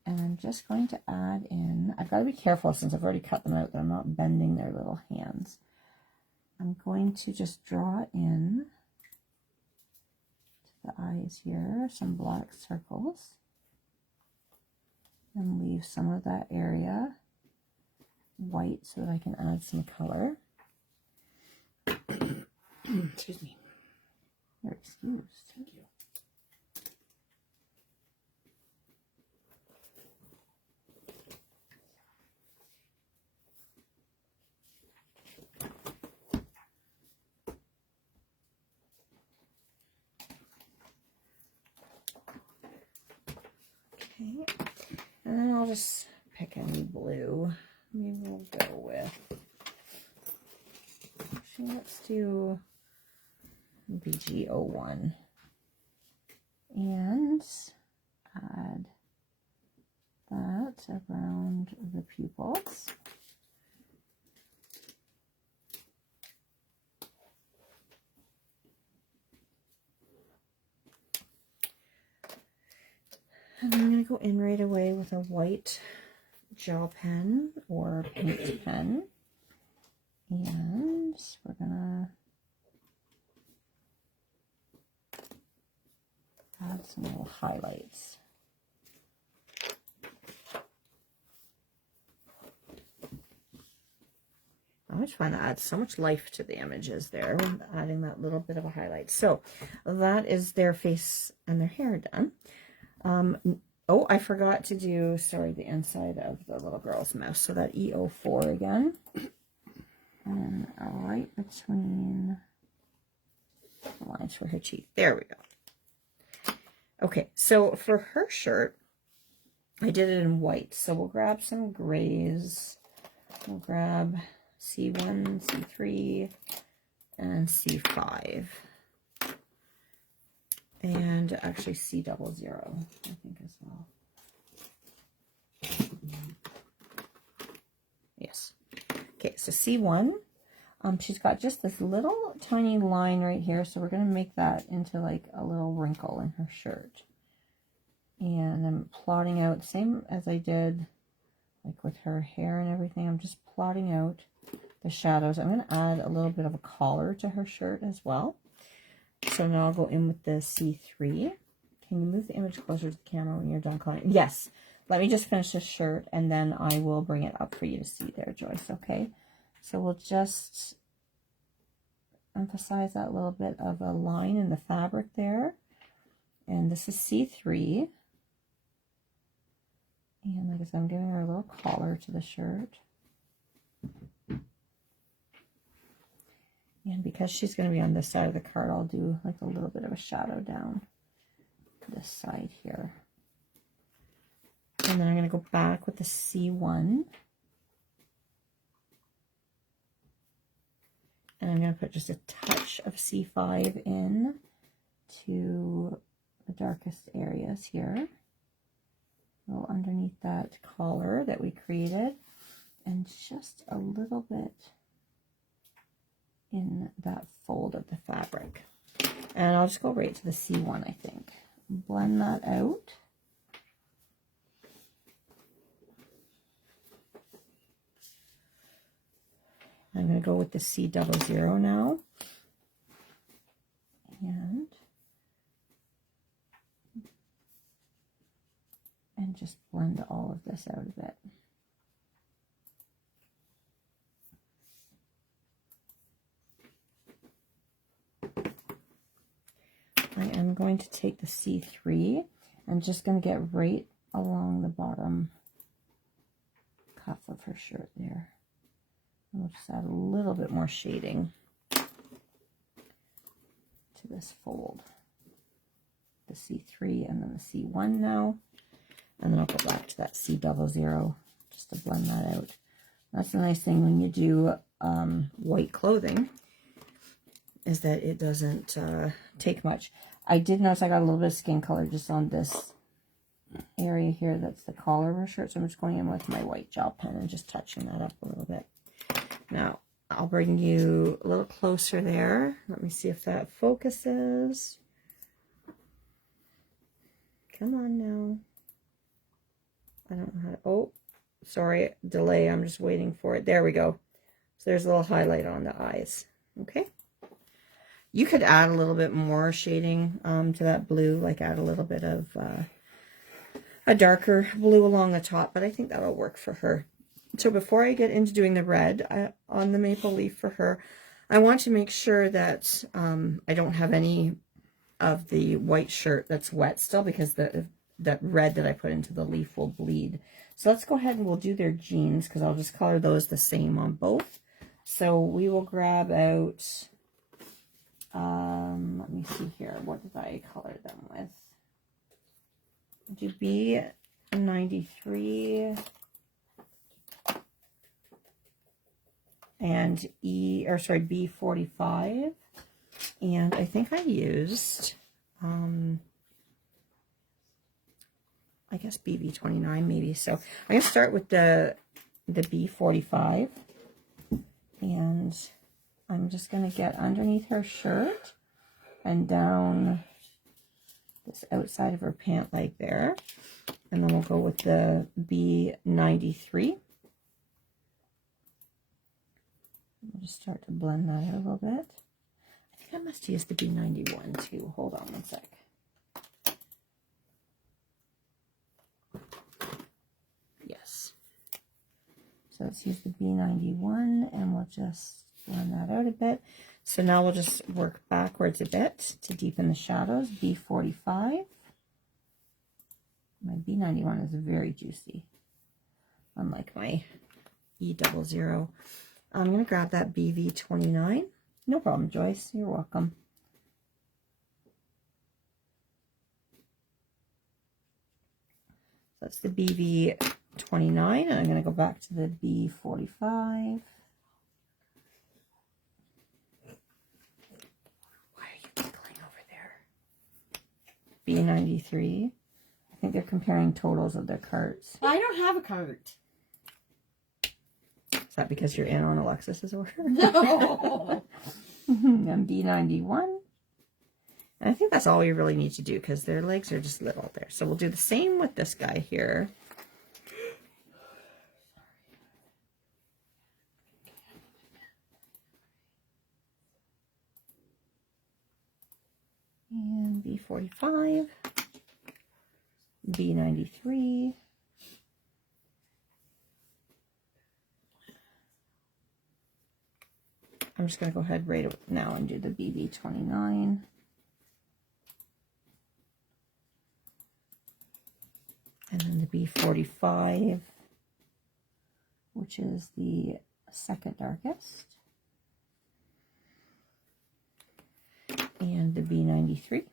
and I'm just going to add in, I've got to be careful since I've already cut them out that I'm not bending their little hands. I'm going to just draw in to the eyes here some black circles and leave some of that area white so that I can add some color. Excuse me. You're excused. Thank you. Okay, and then I'll just pick any blue. Maybe we'll go with, actually let's do BG01. and add that around the pupils. And I'm going to go in right away with a white gel pen or paint pen. And we're going to add some little highlights. I always find that adds so much life to the images there, adding that little bit of a highlight. So that is their face and their hair done. Oh, I forgot to do, sorry, the inside of the little girl's mouth. So that E04 again. And right between the lines for her cheek. There we go. Okay, so for her shirt, I did it in white. So we'll grab some grays. We'll grab C1, C3, and C5. And actually C00, I think, as well. Yes. Okay, so C1, she's got just this little tiny line right here, so we're going to make that into like a little wrinkle in her shirt. And I'm plotting out, same as I did like with her hair and everything, I'm just plotting out the shadows. I'm going to add a little bit of a collar to her shirt as well. So now I'll go in with the C3. Can you move the image closer to the camera when you're done coloring? Yes. Let me just finish this shirt and then I will bring it up for you to see there, Joyce, okay? So we'll just emphasize that little bit of a line in the fabric there. And this is C3. And like I said, I'm giving her a little collar to the shirt. And because she's going to be on this side of the card, I'll do like a little bit of a shadow down this side here. And then I'm going to go back with the C1. And I'm going to put just a touch of C5 in to the darkest areas here. Go underneath that collar that we created. And just a little bit in that fold of the fabric. And I'll just go right to the C1, I think. Blend that out. I'm going to go with the C00 now. And just blend all of this out a bit. I am going to take the C3 and just going to get right along the bottom cuff of her shirt there. And we'll just add a little bit more shading to this fold. The C3 and then the C1 now. And then I'll go back to that C00 just to blend that out. That's the nice thing when you do white clothing, is that it doesn't take much. I did notice I got a little bit of skin color just on this area here. That's the collar of her shirt. So I'm just going in with my white gel pen and just touching that up a little bit. Now, I'll bring you a little closer there. Let me see if that focuses. Come on now. I don't know how to, oh, sorry, delay. I'm just waiting for it. There we go. So there's a little highlight on the eyes. Okay. You could add a little bit more shading to that blue, like add a little bit of a darker blue along the top, but I think that'll work for her. So before I get into doing the red on the maple leaf for her, I want to make sure that I don't have any of the white shirt that's wet still, because that red that I put into the leaf will bleed. So let's go ahead and we'll do their jeans, because I'll just color those the same on both. So we will grab out, let me see here, what did I color them with? Do B93 and B45, and I think I used I guess BV29 maybe. So I'm going to start with the B45. And I'm just going to get underneath her shirt and down this outside of her pant leg there. And then we'll go with the B93. We'll just start to blend that out a little bit. I think I must use the B91 too. Hold on one sec. Yes. So let's use the B91 and we'll just blend that out a bit. So now we'll just work backwards a bit to deepen the shadows. B45. My B91 is very juicy, unlike my E00. I'm going to grab that BV29. No problem, Joyce. You're welcome. That's the BV29, and I'm going to go back to the B45. Why are you giggling over there? B93. I think they're comparing totals of their carts. I don't have a cart. Is that because you're in on Alexis's order? No. And B91. And I think that's all we really need to do because their legs are just little there. So we'll do the same with this guy here. And B45. B93. I'm just going to go ahead right now and do the BB29. And then the B45, which is the second darkest. And the B93.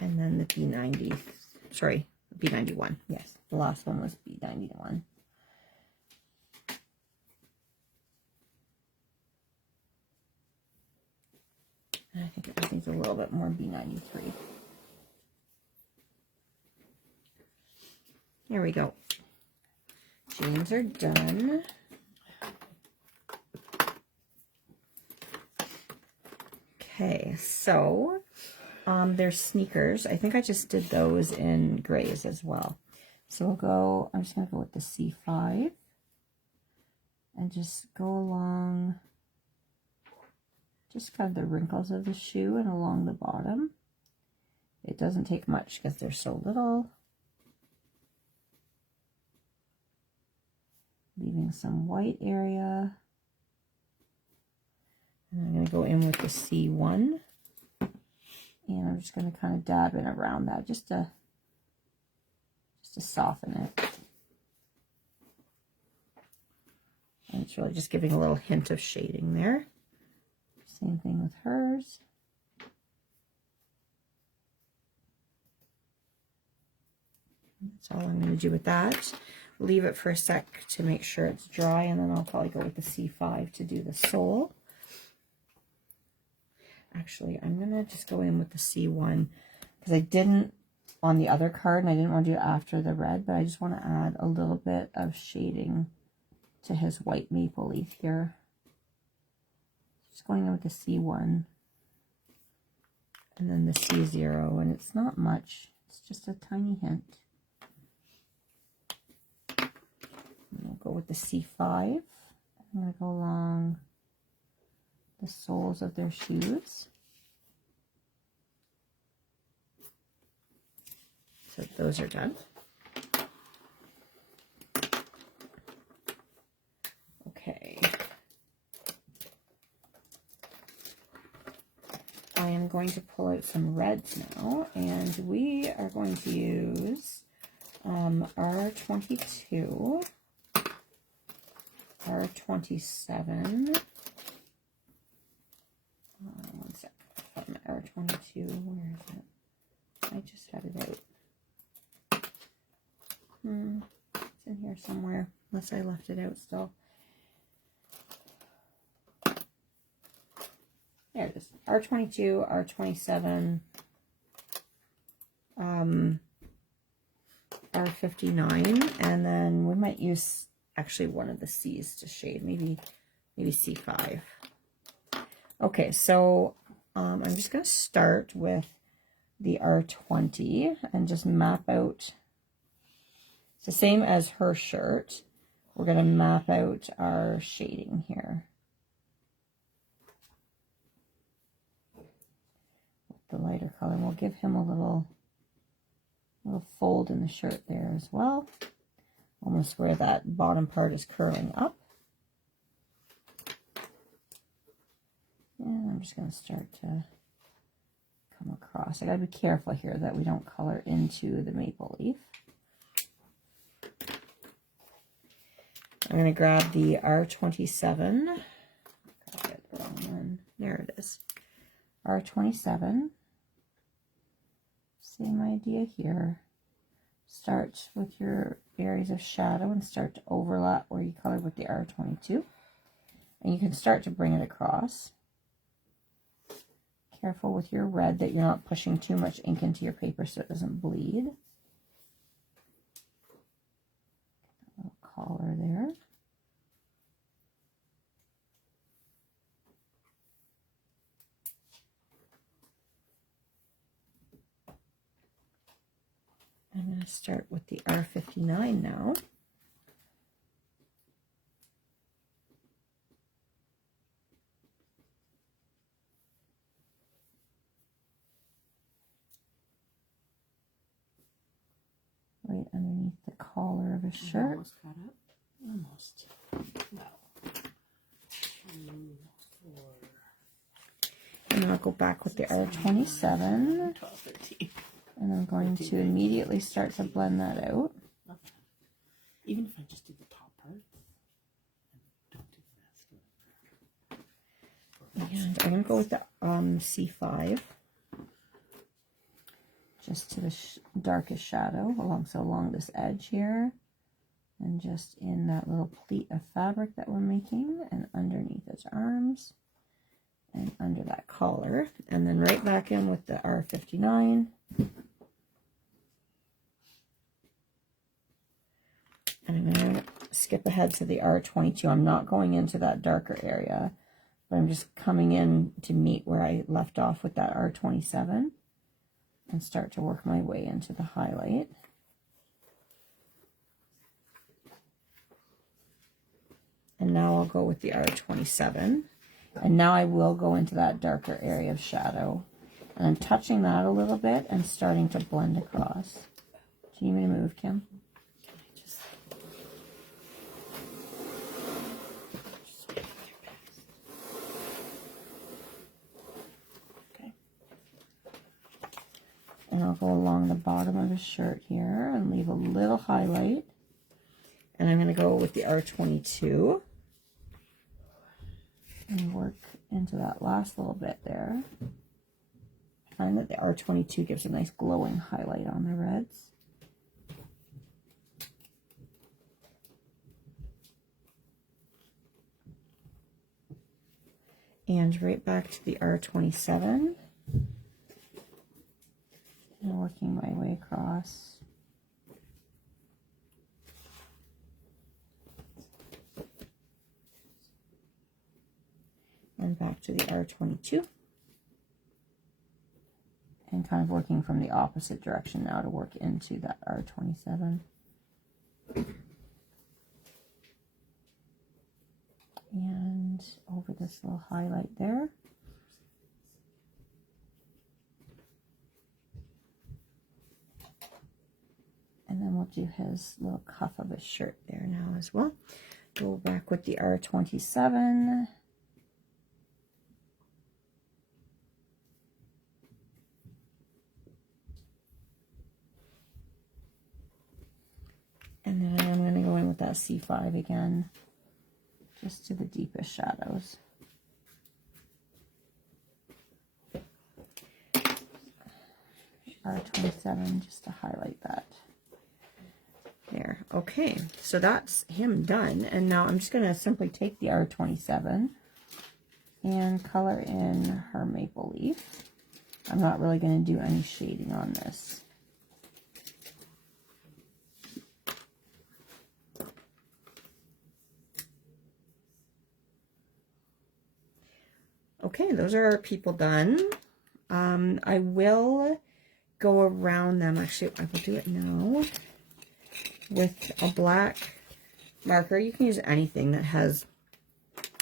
And then the B90, sorry, B91. Yes, the last one was B91. And I think everything's a little bit more B93. There we go. Jeans are done. Okay, so there's sneakers. I think I just did those in grays as well. So we'll go, I'm just going to go with the C5 and just go along just kind of the wrinkles of the shoe and along the bottom. It doesn't take much because they're so little. Leaving some white area. And I'm going to go in with the C1. And I'm just going to kind of dab in around that just to soften it. And it's really just giving a little hint of shading there. Same thing with hers. That's all I'm going to do with that. Leave it for a sec to make sure it's dry, and then I'll probably go with the C5 to do the sole. Actually, I'm going to just go in with the C1 because I didn't on the other card, and I didn't want to do it after the red, but I just want to add a little bit of shading to his white maple leaf here. Just going in with the C1 and then the C0, and it's not much, it's just a tiny hint. And we'll go with the C5. I'm going to go along the soles of their shoes. So those are done. Okay. I am going to pull out some reds now, and we are going to use R22, R27, one sec, I found my R22, where is it? I just had it out. It's in here somewhere, unless I left it out still. There it is. R22, R27, R59, and then we might use actually one of the C's to shade, maybe C5. Okay, so I'm just going to start with the R20 and just map out. It's the same as her shirt. We're going to map out our shading here. With the lighter color, and we'll give him a little fold in the shirt there as well. Almost where that bottom part is curling up. And I'm just going to start to come across. I got to be careful here that we don't color into the maple leaf. I'm going to grab the R27. I got the wrong one. There it is. R27. Same idea here. Start with your areas of shadow and start to overlap where you colored with the R22. And you can start to bring it across. Careful with your red that you're not pushing too much ink into your paper so it doesn't bleed. A little collar there. I'm going to start with the R59 now. Right underneath the collar of his shirt. Almost caught up. Almost. Well. 2, 4. And then I'll go back with the R27. 12, 13. And I'm going to immediately start to blend that out. Okay. Even if I just do the top part. And don't do the rest. And I'm going to go with the C5. Just to the darkest shadow along this edge here. And just in that little pleat of fabric that we're making. And underneath his arms. And under that collar. And then right back in with the R59. And I'm going to skip ahead to the R22. I'm not going into that darker area, but I'm just coming in to meet where I left off with that R27 and start to work my way into the highlight. And now I'll go with the R27. And now I will go into that darker area of shadow. And I'm touching that a little bit and starting to blend across. Do you need me to move, Kim? And I'll go along the bottom of his shirt here and leave a little highlight. And I'm going to go with the R22 and work into that last little bit there. I find that the R22 gives a nice glowing highlight on the reds. And right back to the R27. And working my way across. And back to the R22. And kind of working from the opposite direction now to work into that R27. And over this little highlight there. And then we'll do his little cuff of his shirt there now as well. Go back with the R27. And then I'm going to go in with that C5 again, just to the deepest shadows. R27 just to highlight that. There. Okay, so that's him done. And now I'm just going to simply take the R27 and color in her maple leaf. I'm not really going to do any shading on this. Okay, those are our people done. I will go around them. Actually, I will do it now with a black marker. You can use anything that has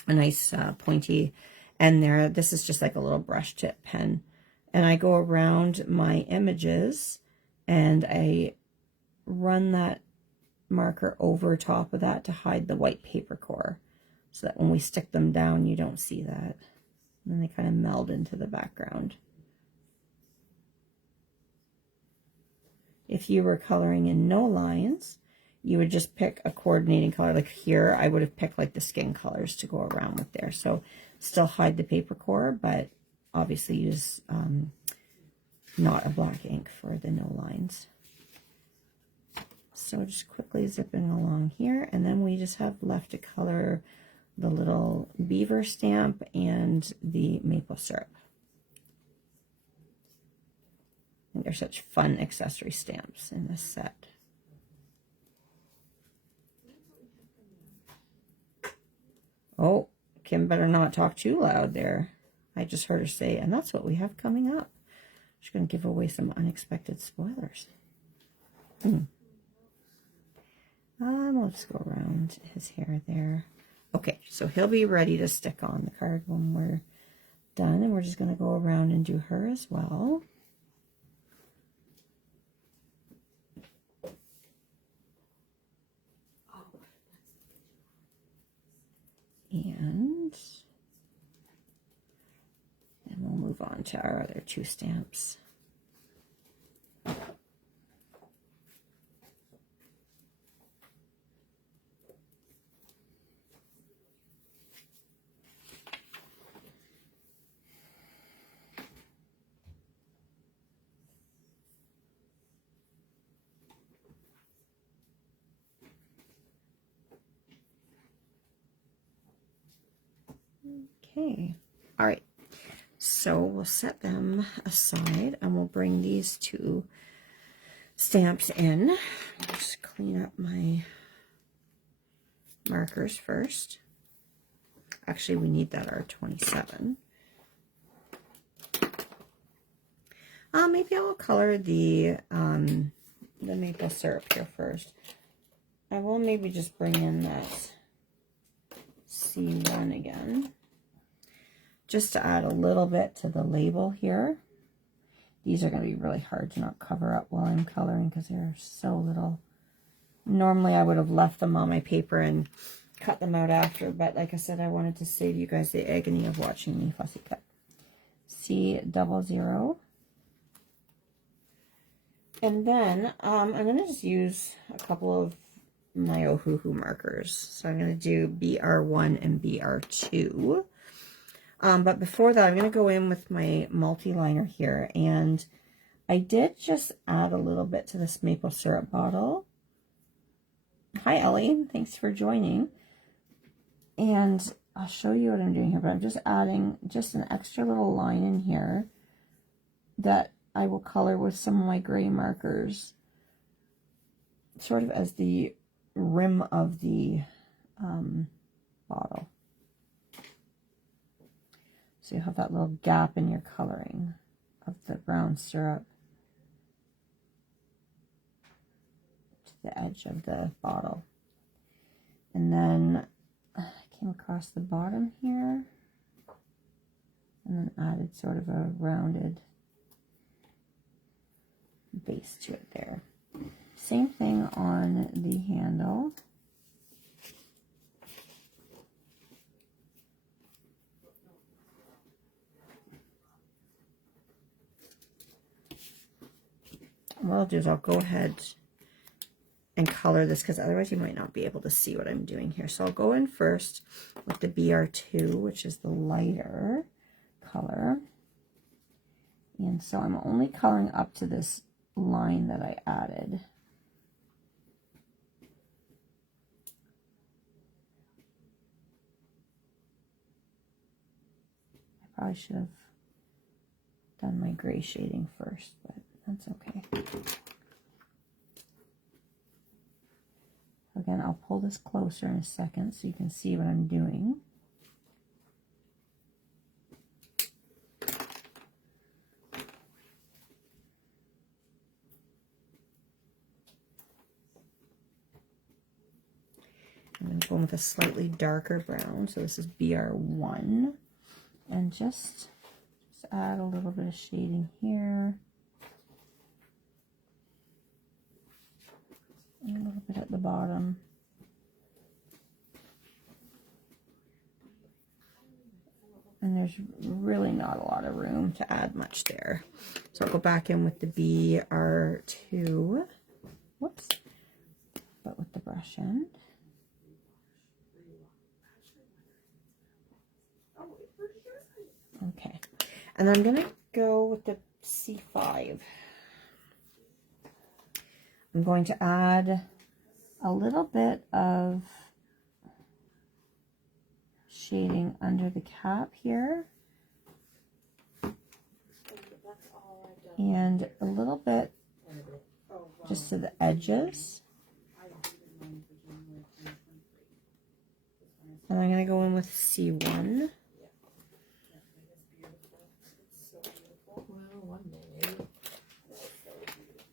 a nice pointy end there. This is just like a little brush tip pen. And I go around my images and I run that marker over top of that to hide the white paper core, so that when we stick them down, you don't see that. And then they kind of meld into the background. If you were coloring in no lines, you would just pick a coordinating color. Like here, I would have picked like the skin colors to go around with there. So still hide the paper core, but obviously use not a black ink for the no lines. So just quickly zipping along here, and then we just have left to color the little beaver stamp and the maple syrup. And they're such fun accessory stamps in this set. Oh, Kim better not talk too loud there. I just heard her say, and that's what we have coming up. She's going to give away some unexpected spoilers. We'll just go around his hair there. Okay, so he'll be ready to stick on the card when we're done, and we're just going to go around and do her as well. And then we'll move on to our other two stamps. Okay, all right, so we'll set them aside and we'll bring these two stamps in. Just clean up my markers first. Actually, we need that R27. Maybe I will color the maple syrup here first. I will maybe just bring in that C1 again, just to add a little bit to the label here. These are going to be really hard to not cover up while I'm coloring because they're so little. Normally I would have left them on my paper and cut them out after, but like I said, I wanted to save you guys the agony of watching me fussy cut. C00. And then I'm going to just use a couple of my Ohuhu markers. So I'm going to do BR1 and BR2. But before that, I'm going to go in with my multi-liner here. And I did just add a little bit to this maple syrup bottle. Hi, Ellie. Thanks for joining. And I'll show you what I'm doing here. But I'm just adding just an extra little line in here that I will color with some of my gray markers, sort of as the rim of the bottle. So you have that little gap in your coloring of the brown syrup to the edge of the bottle. And then I came across the bottom here and then added sort of a rounded base to it there. Same thing on the handle. What I'll do is I'll go ahead and color this because otherwise you might not be able to see what I'm doing here. So I'll go in first with the BR2, which is the lighter color. And so I'm only coloring up to this line that I added. I probably should have done my gray shading first, but that's okay. Again, I'll pull this closer in a second so you can see what I'm doing. going with a slightly darker brown. So this is BR1. And just add a little bit of shading here. And a little bit at the bottom. And there's really not a lot of room to add much there. So I'll go back in with the BR2. Whoops. But with the brush end. Okay. And I'm going to go with the C5. I'm going to add a little bit of shading under the cap here. And a little bit just to the edges. And I'm going to go in with C1.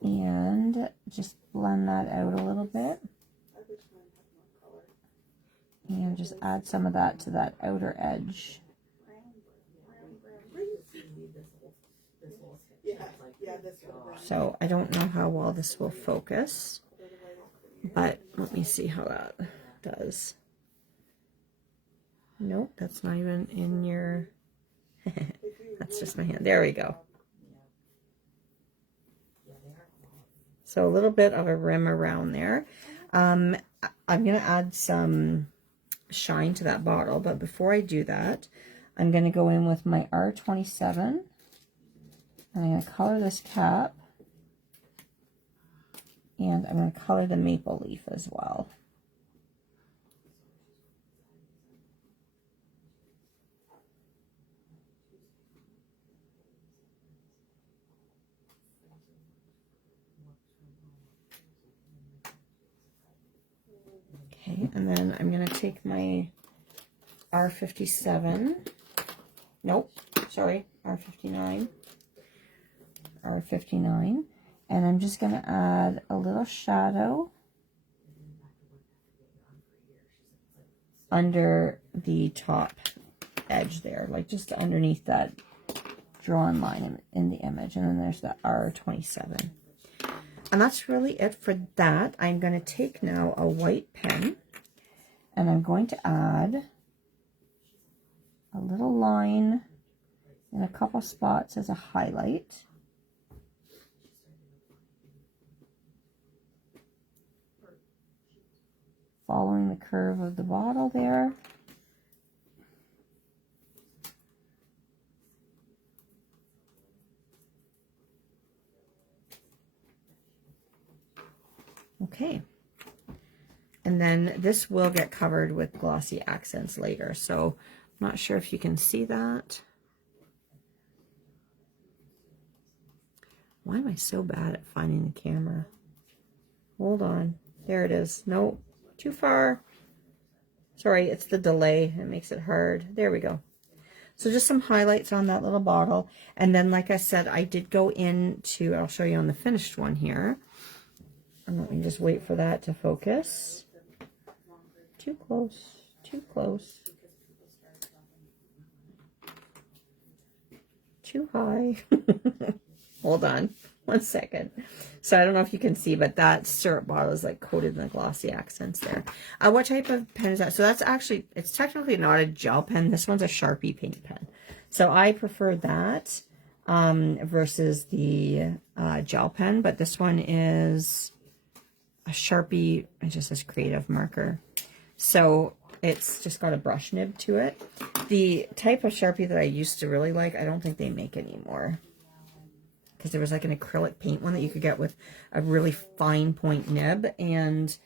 And just blend that out a little bit. And just add some of that to that outer edge. So I don't know how well this will focus, but let me see how that does. Nope, that's not even in your... That's just my hand. There we go. So a little bit of a rim around there. I'm going to add some shine to that bottle, but before I do that, I'm going to go in with my R27, and I'm going to color this cap, and I'm going to color the maple leaf as well. Okay, and then I'm going to take my R57, nope, sorry, R59, and I'm just going to add a little shadow under the top edge there, like just underneath that drawn line in the image, and then there's the R27. And that's really it for that. I'm going to take now a white pen, and I'm going to add a little line in a couple spots as a highlight. Following the curve of the bottle there. Okay, and then this will get covered with glossy accents later, so I'm not sure if you can see that. Why am I so bad at finding the camera? Hold on, there it is. Nope, too far. Sorry, it's the delay, it makes it hard. There we go. So just some highlights on that little bottle, and then like I said, I did go into, I'll show you on the finished one here. And let me just wait for that to focus. Too close, too close. Too high. Hold on, 1 second. So I don't know if you can see, but that syrup bottle is like coated in the glossy accents there. What type of pen is that? So that's actually, it's technically not a gel pen. This one's a Sharpie paint pen. So I prefer that versus the gel pen, but this one is a Sharpie, it just says creative marker. So it's just got a brush nib to it. The type of Sharpie that I used to really like, I don't think they make anymore. Because there was like an acrylic paint one that you could get with a really fine point nib, and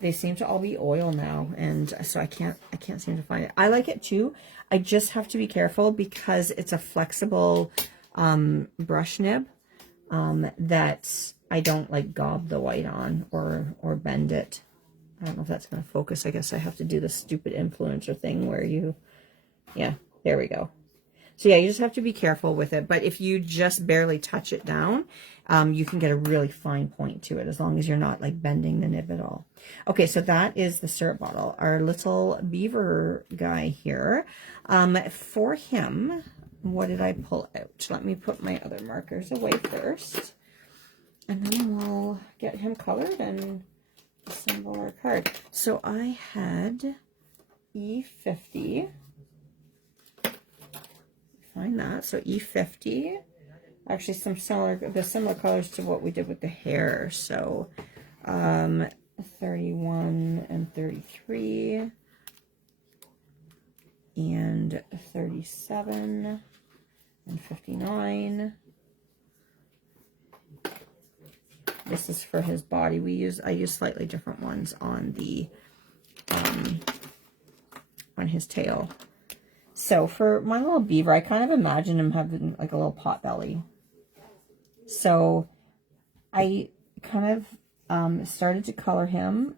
they seem to all be oil now, and so I can't seem to find it. I like it too. I just have to be careful because it's a flexible brush nib that I don't like gob the white on or bend it. I don't know if that's going to focus. I guess I have to do the stupid influencer thing where you, yeah, there we go. So yeah, you just have to be careful with it. But if you just barely touch it down you can get a really fine point to it as long as you're not like bending the nib at all. Okay, so that is the syrup bottle. Our little beaver guy here. For him, what did I pull out? Let me put my other markers away first. And then we'll get him colored and assemble our card. So I had E50. Find that. So E50. Actually, the similar colors to what we did with the hair. So 31 and 33 and 37 and 59. This is for his body. I use slightly different ones on the on his tail. So for my little beaver, I kind of imagine him having like a little pot belly. So I kind of started to color him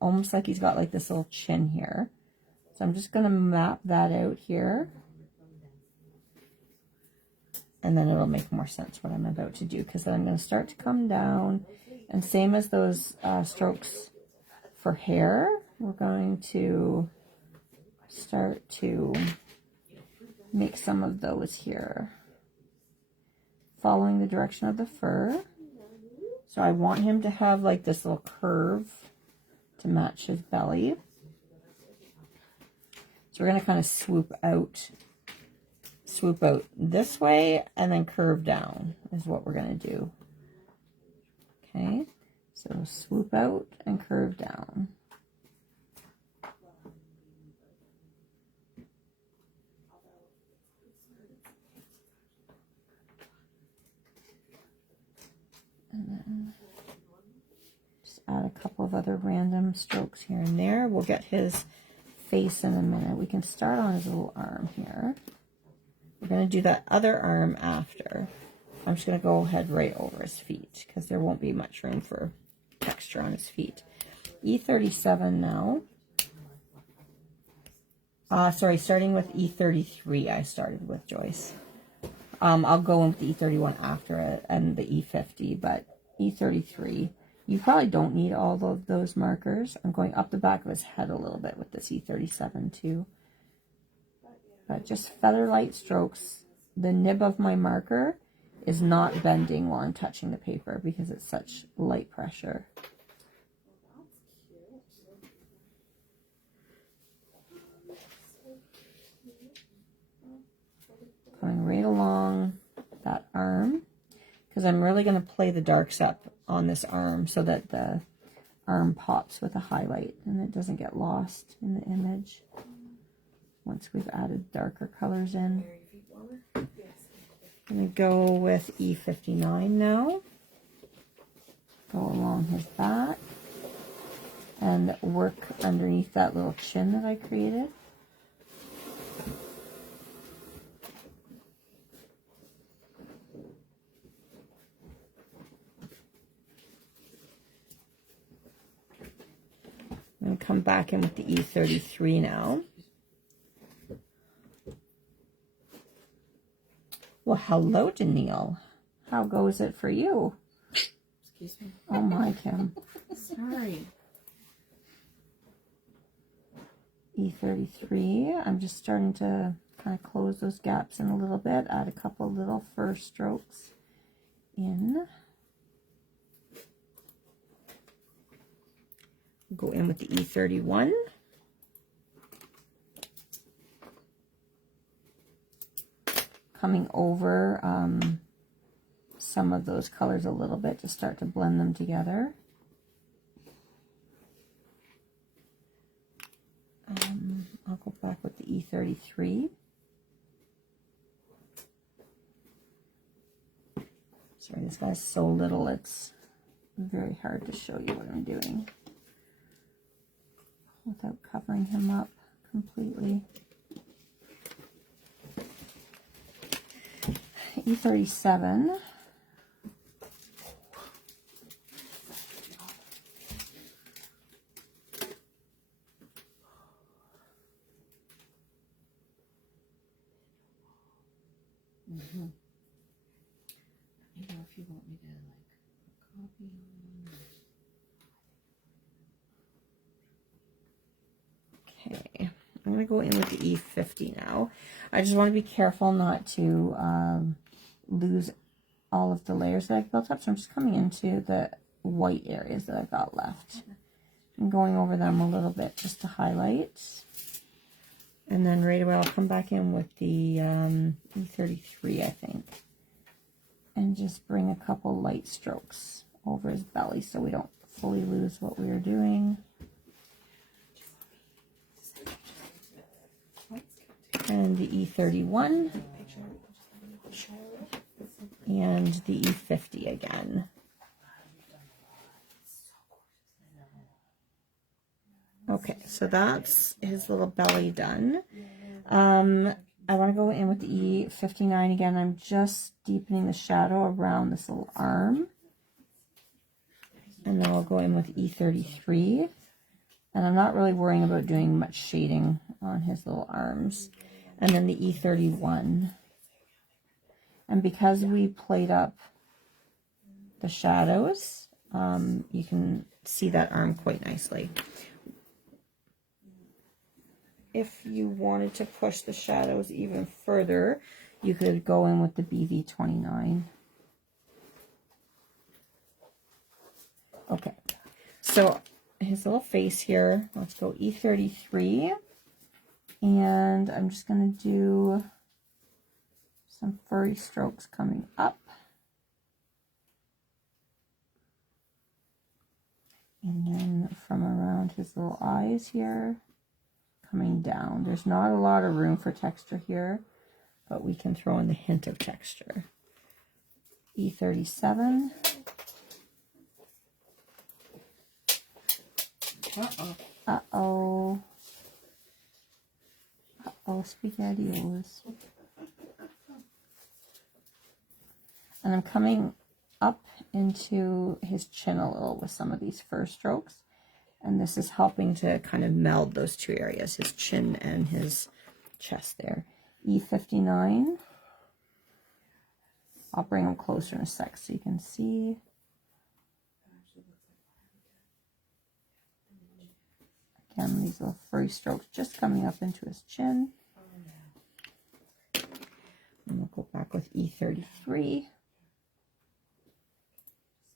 almost like he's got like this little chin here. So I'm just going to map that out here. And then it'll make more sense what I'm about to do, because then I'm going to start to come down. And same as those strokes for hair, we're going to start to make some of those here, following the direction of the fur. So I want him to have like this little curve to match his belly. So we're going to kind of swoop out this way and then curve down is what we're going to do. Okay, so swoop out and curve down. And then just add a couple of other random strokes here and there. We'll get his face in a minute. We can start on his little arm here. We're going to do that other arm after. I'm just going to go ahead right over his feet because there won't be much room for texture on his feet. E37 now. Sorry, starting with E33 I started with, Joyce. I'll go in with the E31 after it and the E50, but E33, you probably don't need all of those markers. I'm going up the back of his head a little bit with this E37 too. But just feather light strokes. The nib of my marker is not bending while I'm touching the paper because it's such light pressure. Going right along that arm, because I'm really going to play the darks up on this arm so that the arm pops with a highlight and it doesn't get lost in the image once we've added darker colors in. I'm going to go with E59 now. Go along his back and work underneath that little chin that I created. I'm going to come back in with the E33 now. Well, hello, Danielle. How goes it for you? Excuse me. Oh my, Kim. Sorry. E33. I'm just starting to kind of close those gaps in a little bit. Add a couple little fur strokes in. Go in with the E31. Coming over some of those colors a little bit to start to blend them together. I'll go back with the E33. Sorry, this guy's so little, it's very hard to show you what I'm doing without covering him up completely. E37. me know if you want me to like copy on. Okay, I'm going to go in with the E50 now. I just want to be careful not to lose all of the layers that I've built up. So I'm just coming into the white areas that I've got left and going over them a little bit just to highlight. And then right away I'll come back in with the E33, I think. And just bring a couple light strokes over his belly so we don't fully lose what we are doing. And the E31. And the E50 again. Okay, so that's his little belly done. I want to go in with the E59 again. I'm just deepening the shadow around this little arm. And then I'll go in with E33. And I'm not really worrying about doing much shading on his little arms. And then the E31. And because we played up the shadows, you can see that arm quite nicely. If you wanted to push the shadows even further, you could go in with the BV29. Okay, so his little face here, let's go E33. And I'm just going to do some furry strokes coming up. And then from around his little eyes here, coming down. There's not a lot of room for texture here, but we can throw in the hint of texture. E37. Uh-oh. Uh-oh. Uh-oh, SpaghettiOs. And I'm coming up into his chin a little with some of these fur strokes. And this is helping to kind of meld those two areas, his chin and his chest there. E59. I'll bring him closer in a sec so you can see. Again, these little furry strokes just coming up into his chin. And we'll go back with E33.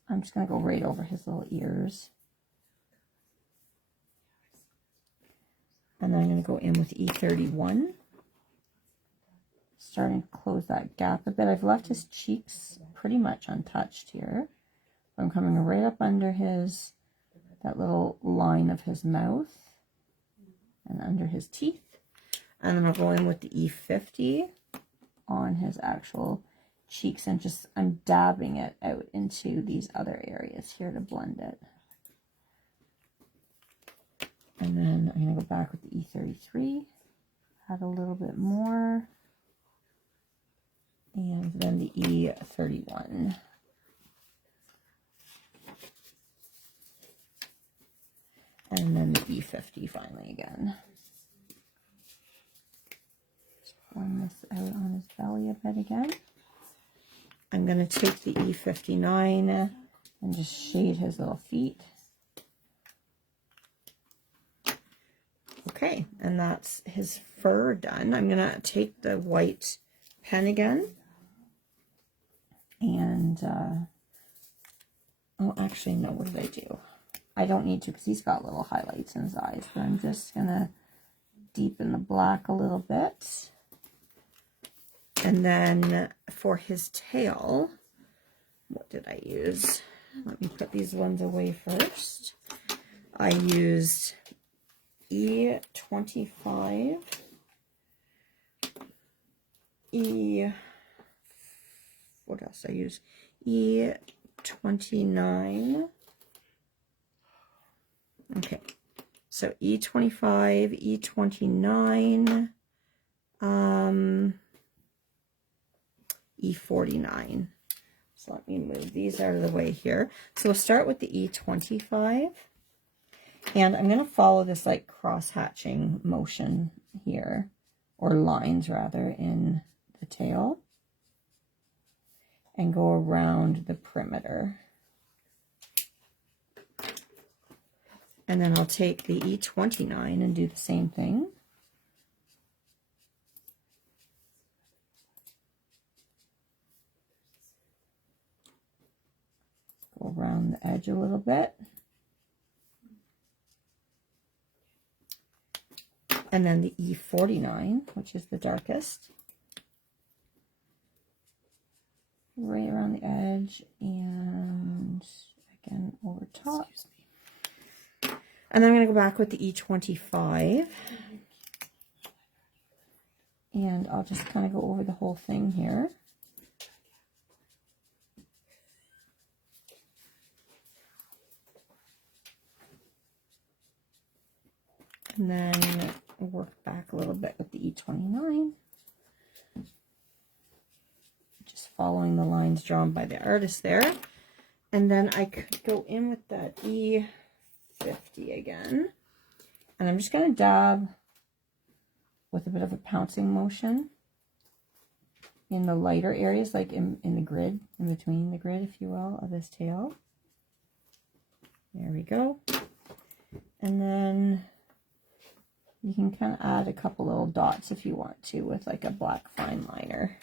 I'm just going to go right over his little ears. And then I'm going to go in with E31. Starting to close that gap a bit. I've left his cheeks pretty much untouched here. I'm coming right up under that little line of his mouth and under his teeth. And then I'll go in with the E50 on his actual cheeks and I'm dabbing it out into these other areas here to blend it. And then I'm going to go back with the E33, add a little bit more, and then the E31. And then the E50 finally again. Just blend this out on his belly a bit again. I'm going to take the E59 and just shade his little feet. Okay, and that's his fur done. I'm going to take the white pen again. And, oh, actually, no, what did I do? I don't need to because he's got little highlights in his eyes. But I'm just going to deepen the black a little bit. And then for his tail, what did I use? Let me put these ones away first. I used E25, what else I use? E29. Okay, so E25, E29, E49. So let me move these out of the way here. So we'll start with the E25. And I'm going to follow this like cross-hatching motion here, or lines rather, in the tail. and go around the perimeter. And then I'll take the E29 and do the same thing. Go around the edge a little bit. And then the E49, which is the darkest. Right around the edge and again over top. And then I'm going to go back with the E25. And I'll just kind of go over the whole thing here. And then work back a little bit with the E29. Just following the lines drawn by the artist there. And then I could go in with that E50 again. And I'm just going to dab with a bit of a pouncing motion in the lighter areas, like in the grid, in between the grid, if you will, of this tail. There we go. And then you can kind of add a couple little dots if you want to with like a black fine liner.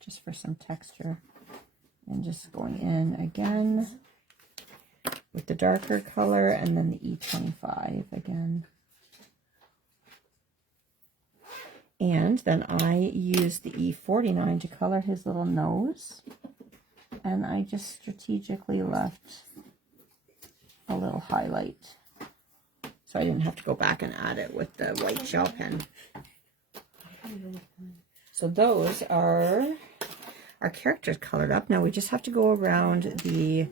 Just for some texture. And just going in again with the darker color and then the E25 again. And then I use the E49 to color his little nose. And I just strategically left a little highlight. So I didn't have to go back and add it with the white gel pen. So those are our characters colored up. Now we just have to go around the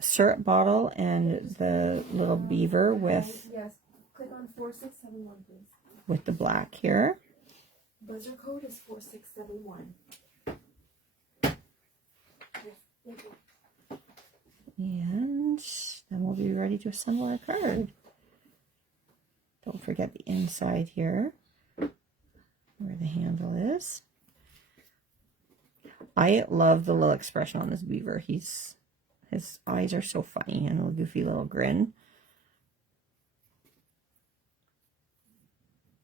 syrup bottle and the little beaver with, Yes. Click on 4671, please. with the black here. Buzzer code is 4671. Yes, thank you. And then we'll be ready to assemble our card. Don't forget the inside here, where the handle is. I love the little expression on this beaver. His eyes are so funny and a goofy little grin.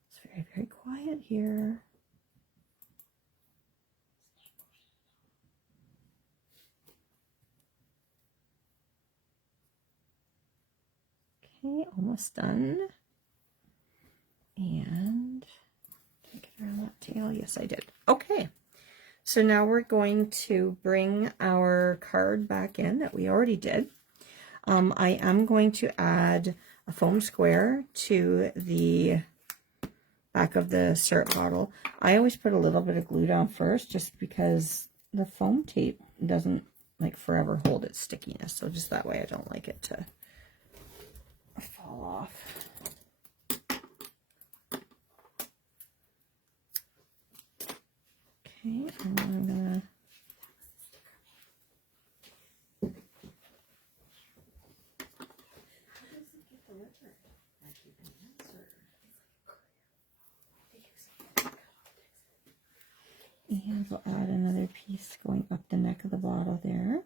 It's very, very quiet here. Okay, almost done. And did I get around that tail? Yes, I did. Okay. So now we're going to bring our card back in that we already did. I am going to add a foam square to the back of the syrup bottle. I always put a little bit of glue down first just because the foam tape doesn't like forever hold its stickiness. So just that way I don't like it to fall off. Okay, and then I'm gonna and we'll add another piece going up the neck of the bottle there.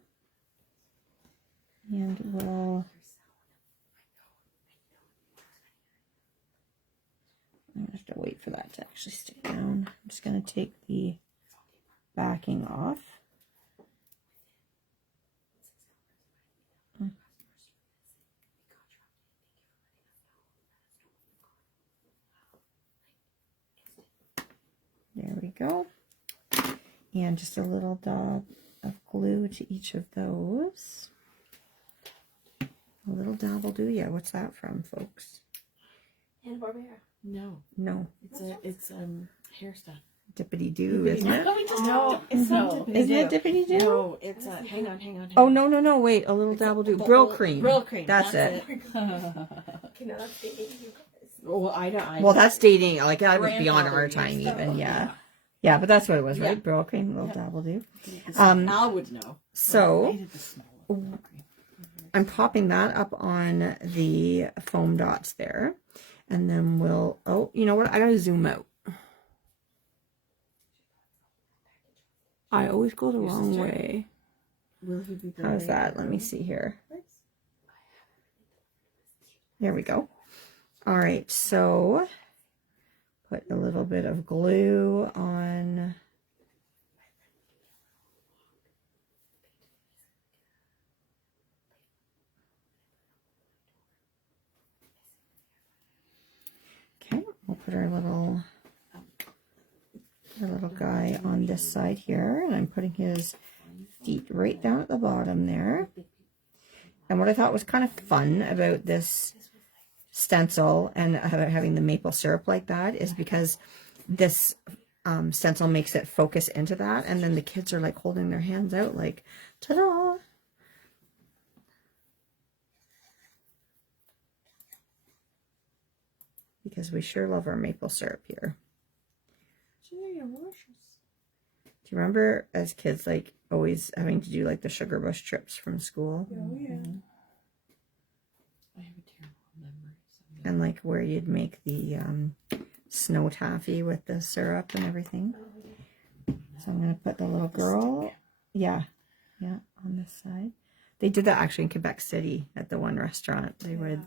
And we'll I'm gonna have to wait for that to actually stick down. I'm just gonna take the backing off. There we go. And just a little dab of glue to each of those. A little dab will do ya. What's that from, folks? Hanna-Barbera. No, No. it's hairstyle. Dippity doo, isn't it? No, it's not. Isn't it dippity doo? No, it's hang on. Oh, no, wait. A little dab will do. Brill cream. Brill cream. That's it. Okay, now that's dating you guys. Well, I Well, that's dating. Like, that would be on Grandfather our time used even. to. Yeah. Yeah, but that's what it was, right? Yeah. Brill cream, a little dab will do. Al would know. So, I'm popping that up on the foam dots there. And then we'll, oh, you know what? I gotta zoom out. I always go the Your wrong sister? way. Will he be How's building that? Let me early? see here. There we go. All right, so put a little bit of glue on. Okay, we'll put our little guy on this side here, and I'm putting his feet right down at the bottom there. And what I thought was kind of fun about this stencil and about having the maple syrup like that is because this stencil makes it focus into that, and then the kids are like holding their hands out like, ta-da! Because we sure love our maple syrup here. Do you remember as kids, like, always having to do, like, the sugar bush trips from school? Oh, yeah. I have a terrible memory. And, like, where you'd make the snow taffy with the syrup and everything. So I'm going to put the little girl, yeah, on this side. They did that actually in Quebec City at the one restaurant. They would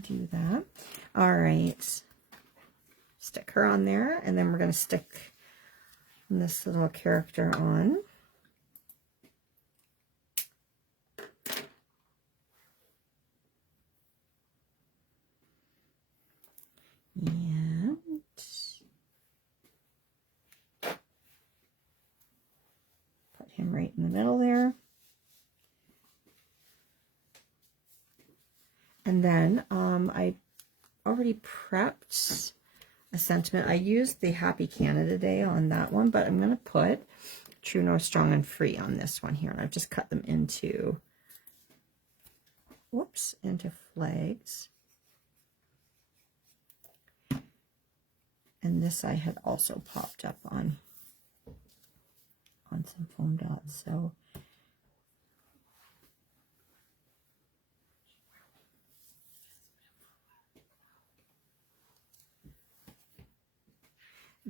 do that. All right. Stick her on there, and then we're going to stick this little character on. And put him right in the middle there. And then I already prepped a sentiment. I used the Happy Canada Day on that one, but I'm going to put True North Strong and Free on this one here. And I've just cut them into, whoops, into flags. And this I had also popped up on some foam dots. So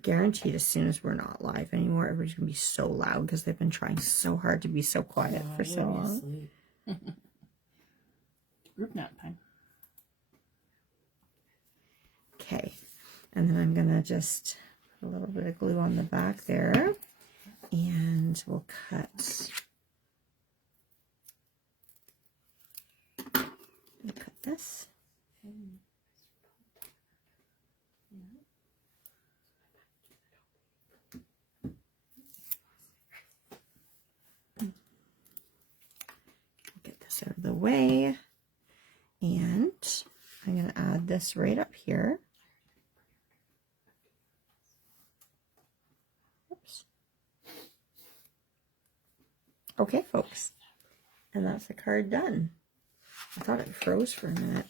guaranteed as soon as we're not live anymore, everybody's gonna be so loud because they've been trying so hard to be so quiet for so long. Group nap time. Okay, and then I'm gonna just put a little bit of glue on the back there, and we'll cut this. Get this out of the way, and I'm going to add this right up here. Oops. Okay, folks, and that's the card done. I thought it froze for a minute.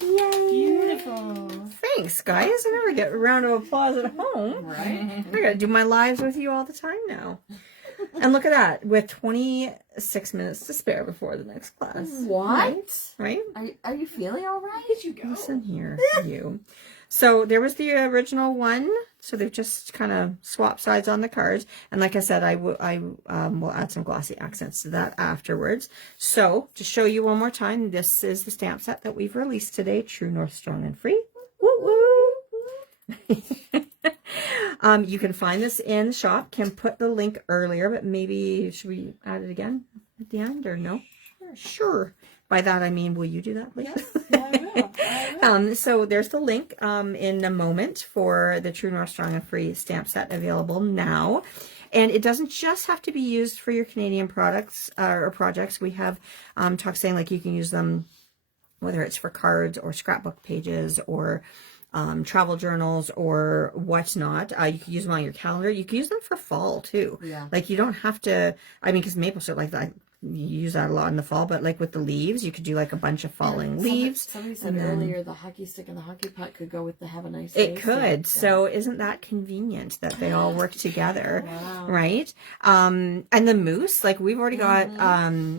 Yay! Beautiful. Thanks, guys. I never get a round of applause at home. Right? I gotta do my lives with you all the time now. And look at that, with 26 minutes to spare before the next class. What? Right? Are you feeling all right? Did you go? Listen here, you. So there was the original one. So they've just kind of swapped sides on the cards. And like I said, I will add some glossy accents to that afterwards. So to show you one more time, this is the stamp set that we've released today. True North Strong and Free. Woo woo. You can find this in the shop. Kim put the link earlier, but maybe should we add it again at the end or no? Sure. By that I mean, will you do that, please? Yes, I will. So there's the link in a moment for the True North Strong and Free stamp set available now. And it doesn't just have to be used for your Canadian products or projects. We have talk saying like you can use them whether it's for cards or scrapbook pages or travel journals or whatnot. You can use them on your calendar. You can use them for fall too. Yeah. Like you don't have to, I mean, because maple syrup, like that, you use that a lot in the fall, but like with the leaves, you could do like a bunch of falling leaves. Somebody said earlier the hockey stick and the hockey puck could go with the have a nice It day could. stick, So isn't that convenient that they all work together? Wow. Right? And the moose, like we've already got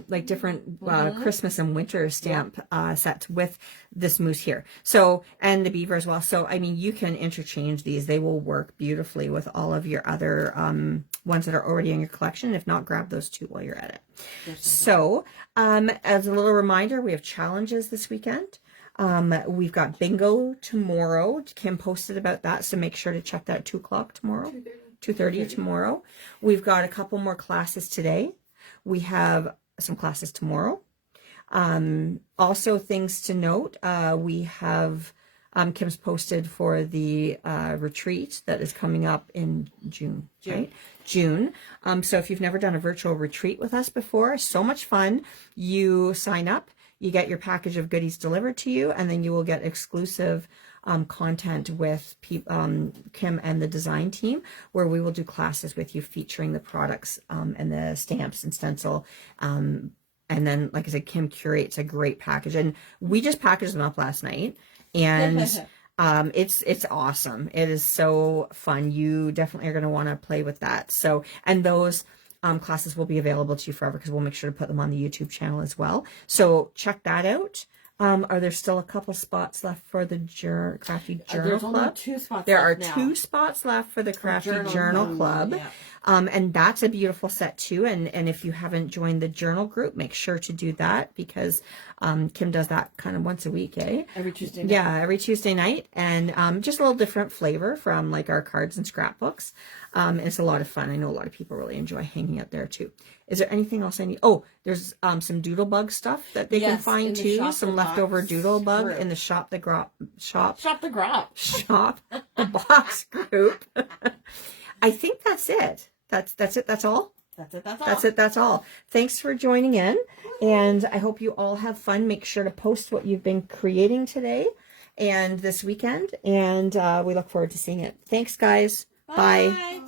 like different Christmas and winter stamp sets with this moose here. So, and the beaver as well. So, I mean, you can interchange these. They will work beautifully with all of your other ones that are already in your collection. If not, grab those two while you're at it. So, as a little reminder, we have challenges this weekend. We've got bingo tomorrow. Kim posted about that, so make sure to check that 2 o'clock tomorrow. 2:30 tomorrow. We've got a couple more classes today. We have some classes tomorrow. Also things to note, we have Kim's posted for the retreat that is coming up in June. Right? June. So if you've never done a virtual retreat with us before, so much fun. You sign up, you get your package of goodies delivered to you, and then you will get exclusive content with Kim and the design team, where we will do classes with you featuring the products and the stamps and stencil. And then, like I said, Kim curates a great package, and we just packaged them up last night, and it's awesome. It is so fun. You definitely are going to want to play with that. So, and those classes will be available to you forever, because we'll make sure to put them on the YouTube channel as well. So check that out. Are there still a couple spots left for the Crafty Journal There's Club? only 2 spots There are left now. 2 spots left for the Crafty Journal Club. Yeah. And that's a beautiful set too. And if you haven't joined the journal group, make sure to do that, because Kim does that kind of once a week, eh? Every Tuesday night. Yeah, every Tuesday night. And just a little different flavor from like our cards and scrapbooks. It's a lot of fun. I know a lot of people really enjoy hanging out there too. Is there anything else I need? Oh, there's some doodle bug stuff that they can find too. Some leftover doodle bug in the shop the box group. I think that's it. That's it. That's all. That's all. Thanks for joining in, and I hope you all have fun. Make sure to post what you've been creating today and this weekend, and we look forward to seeing it. Thanks, guys. Bye.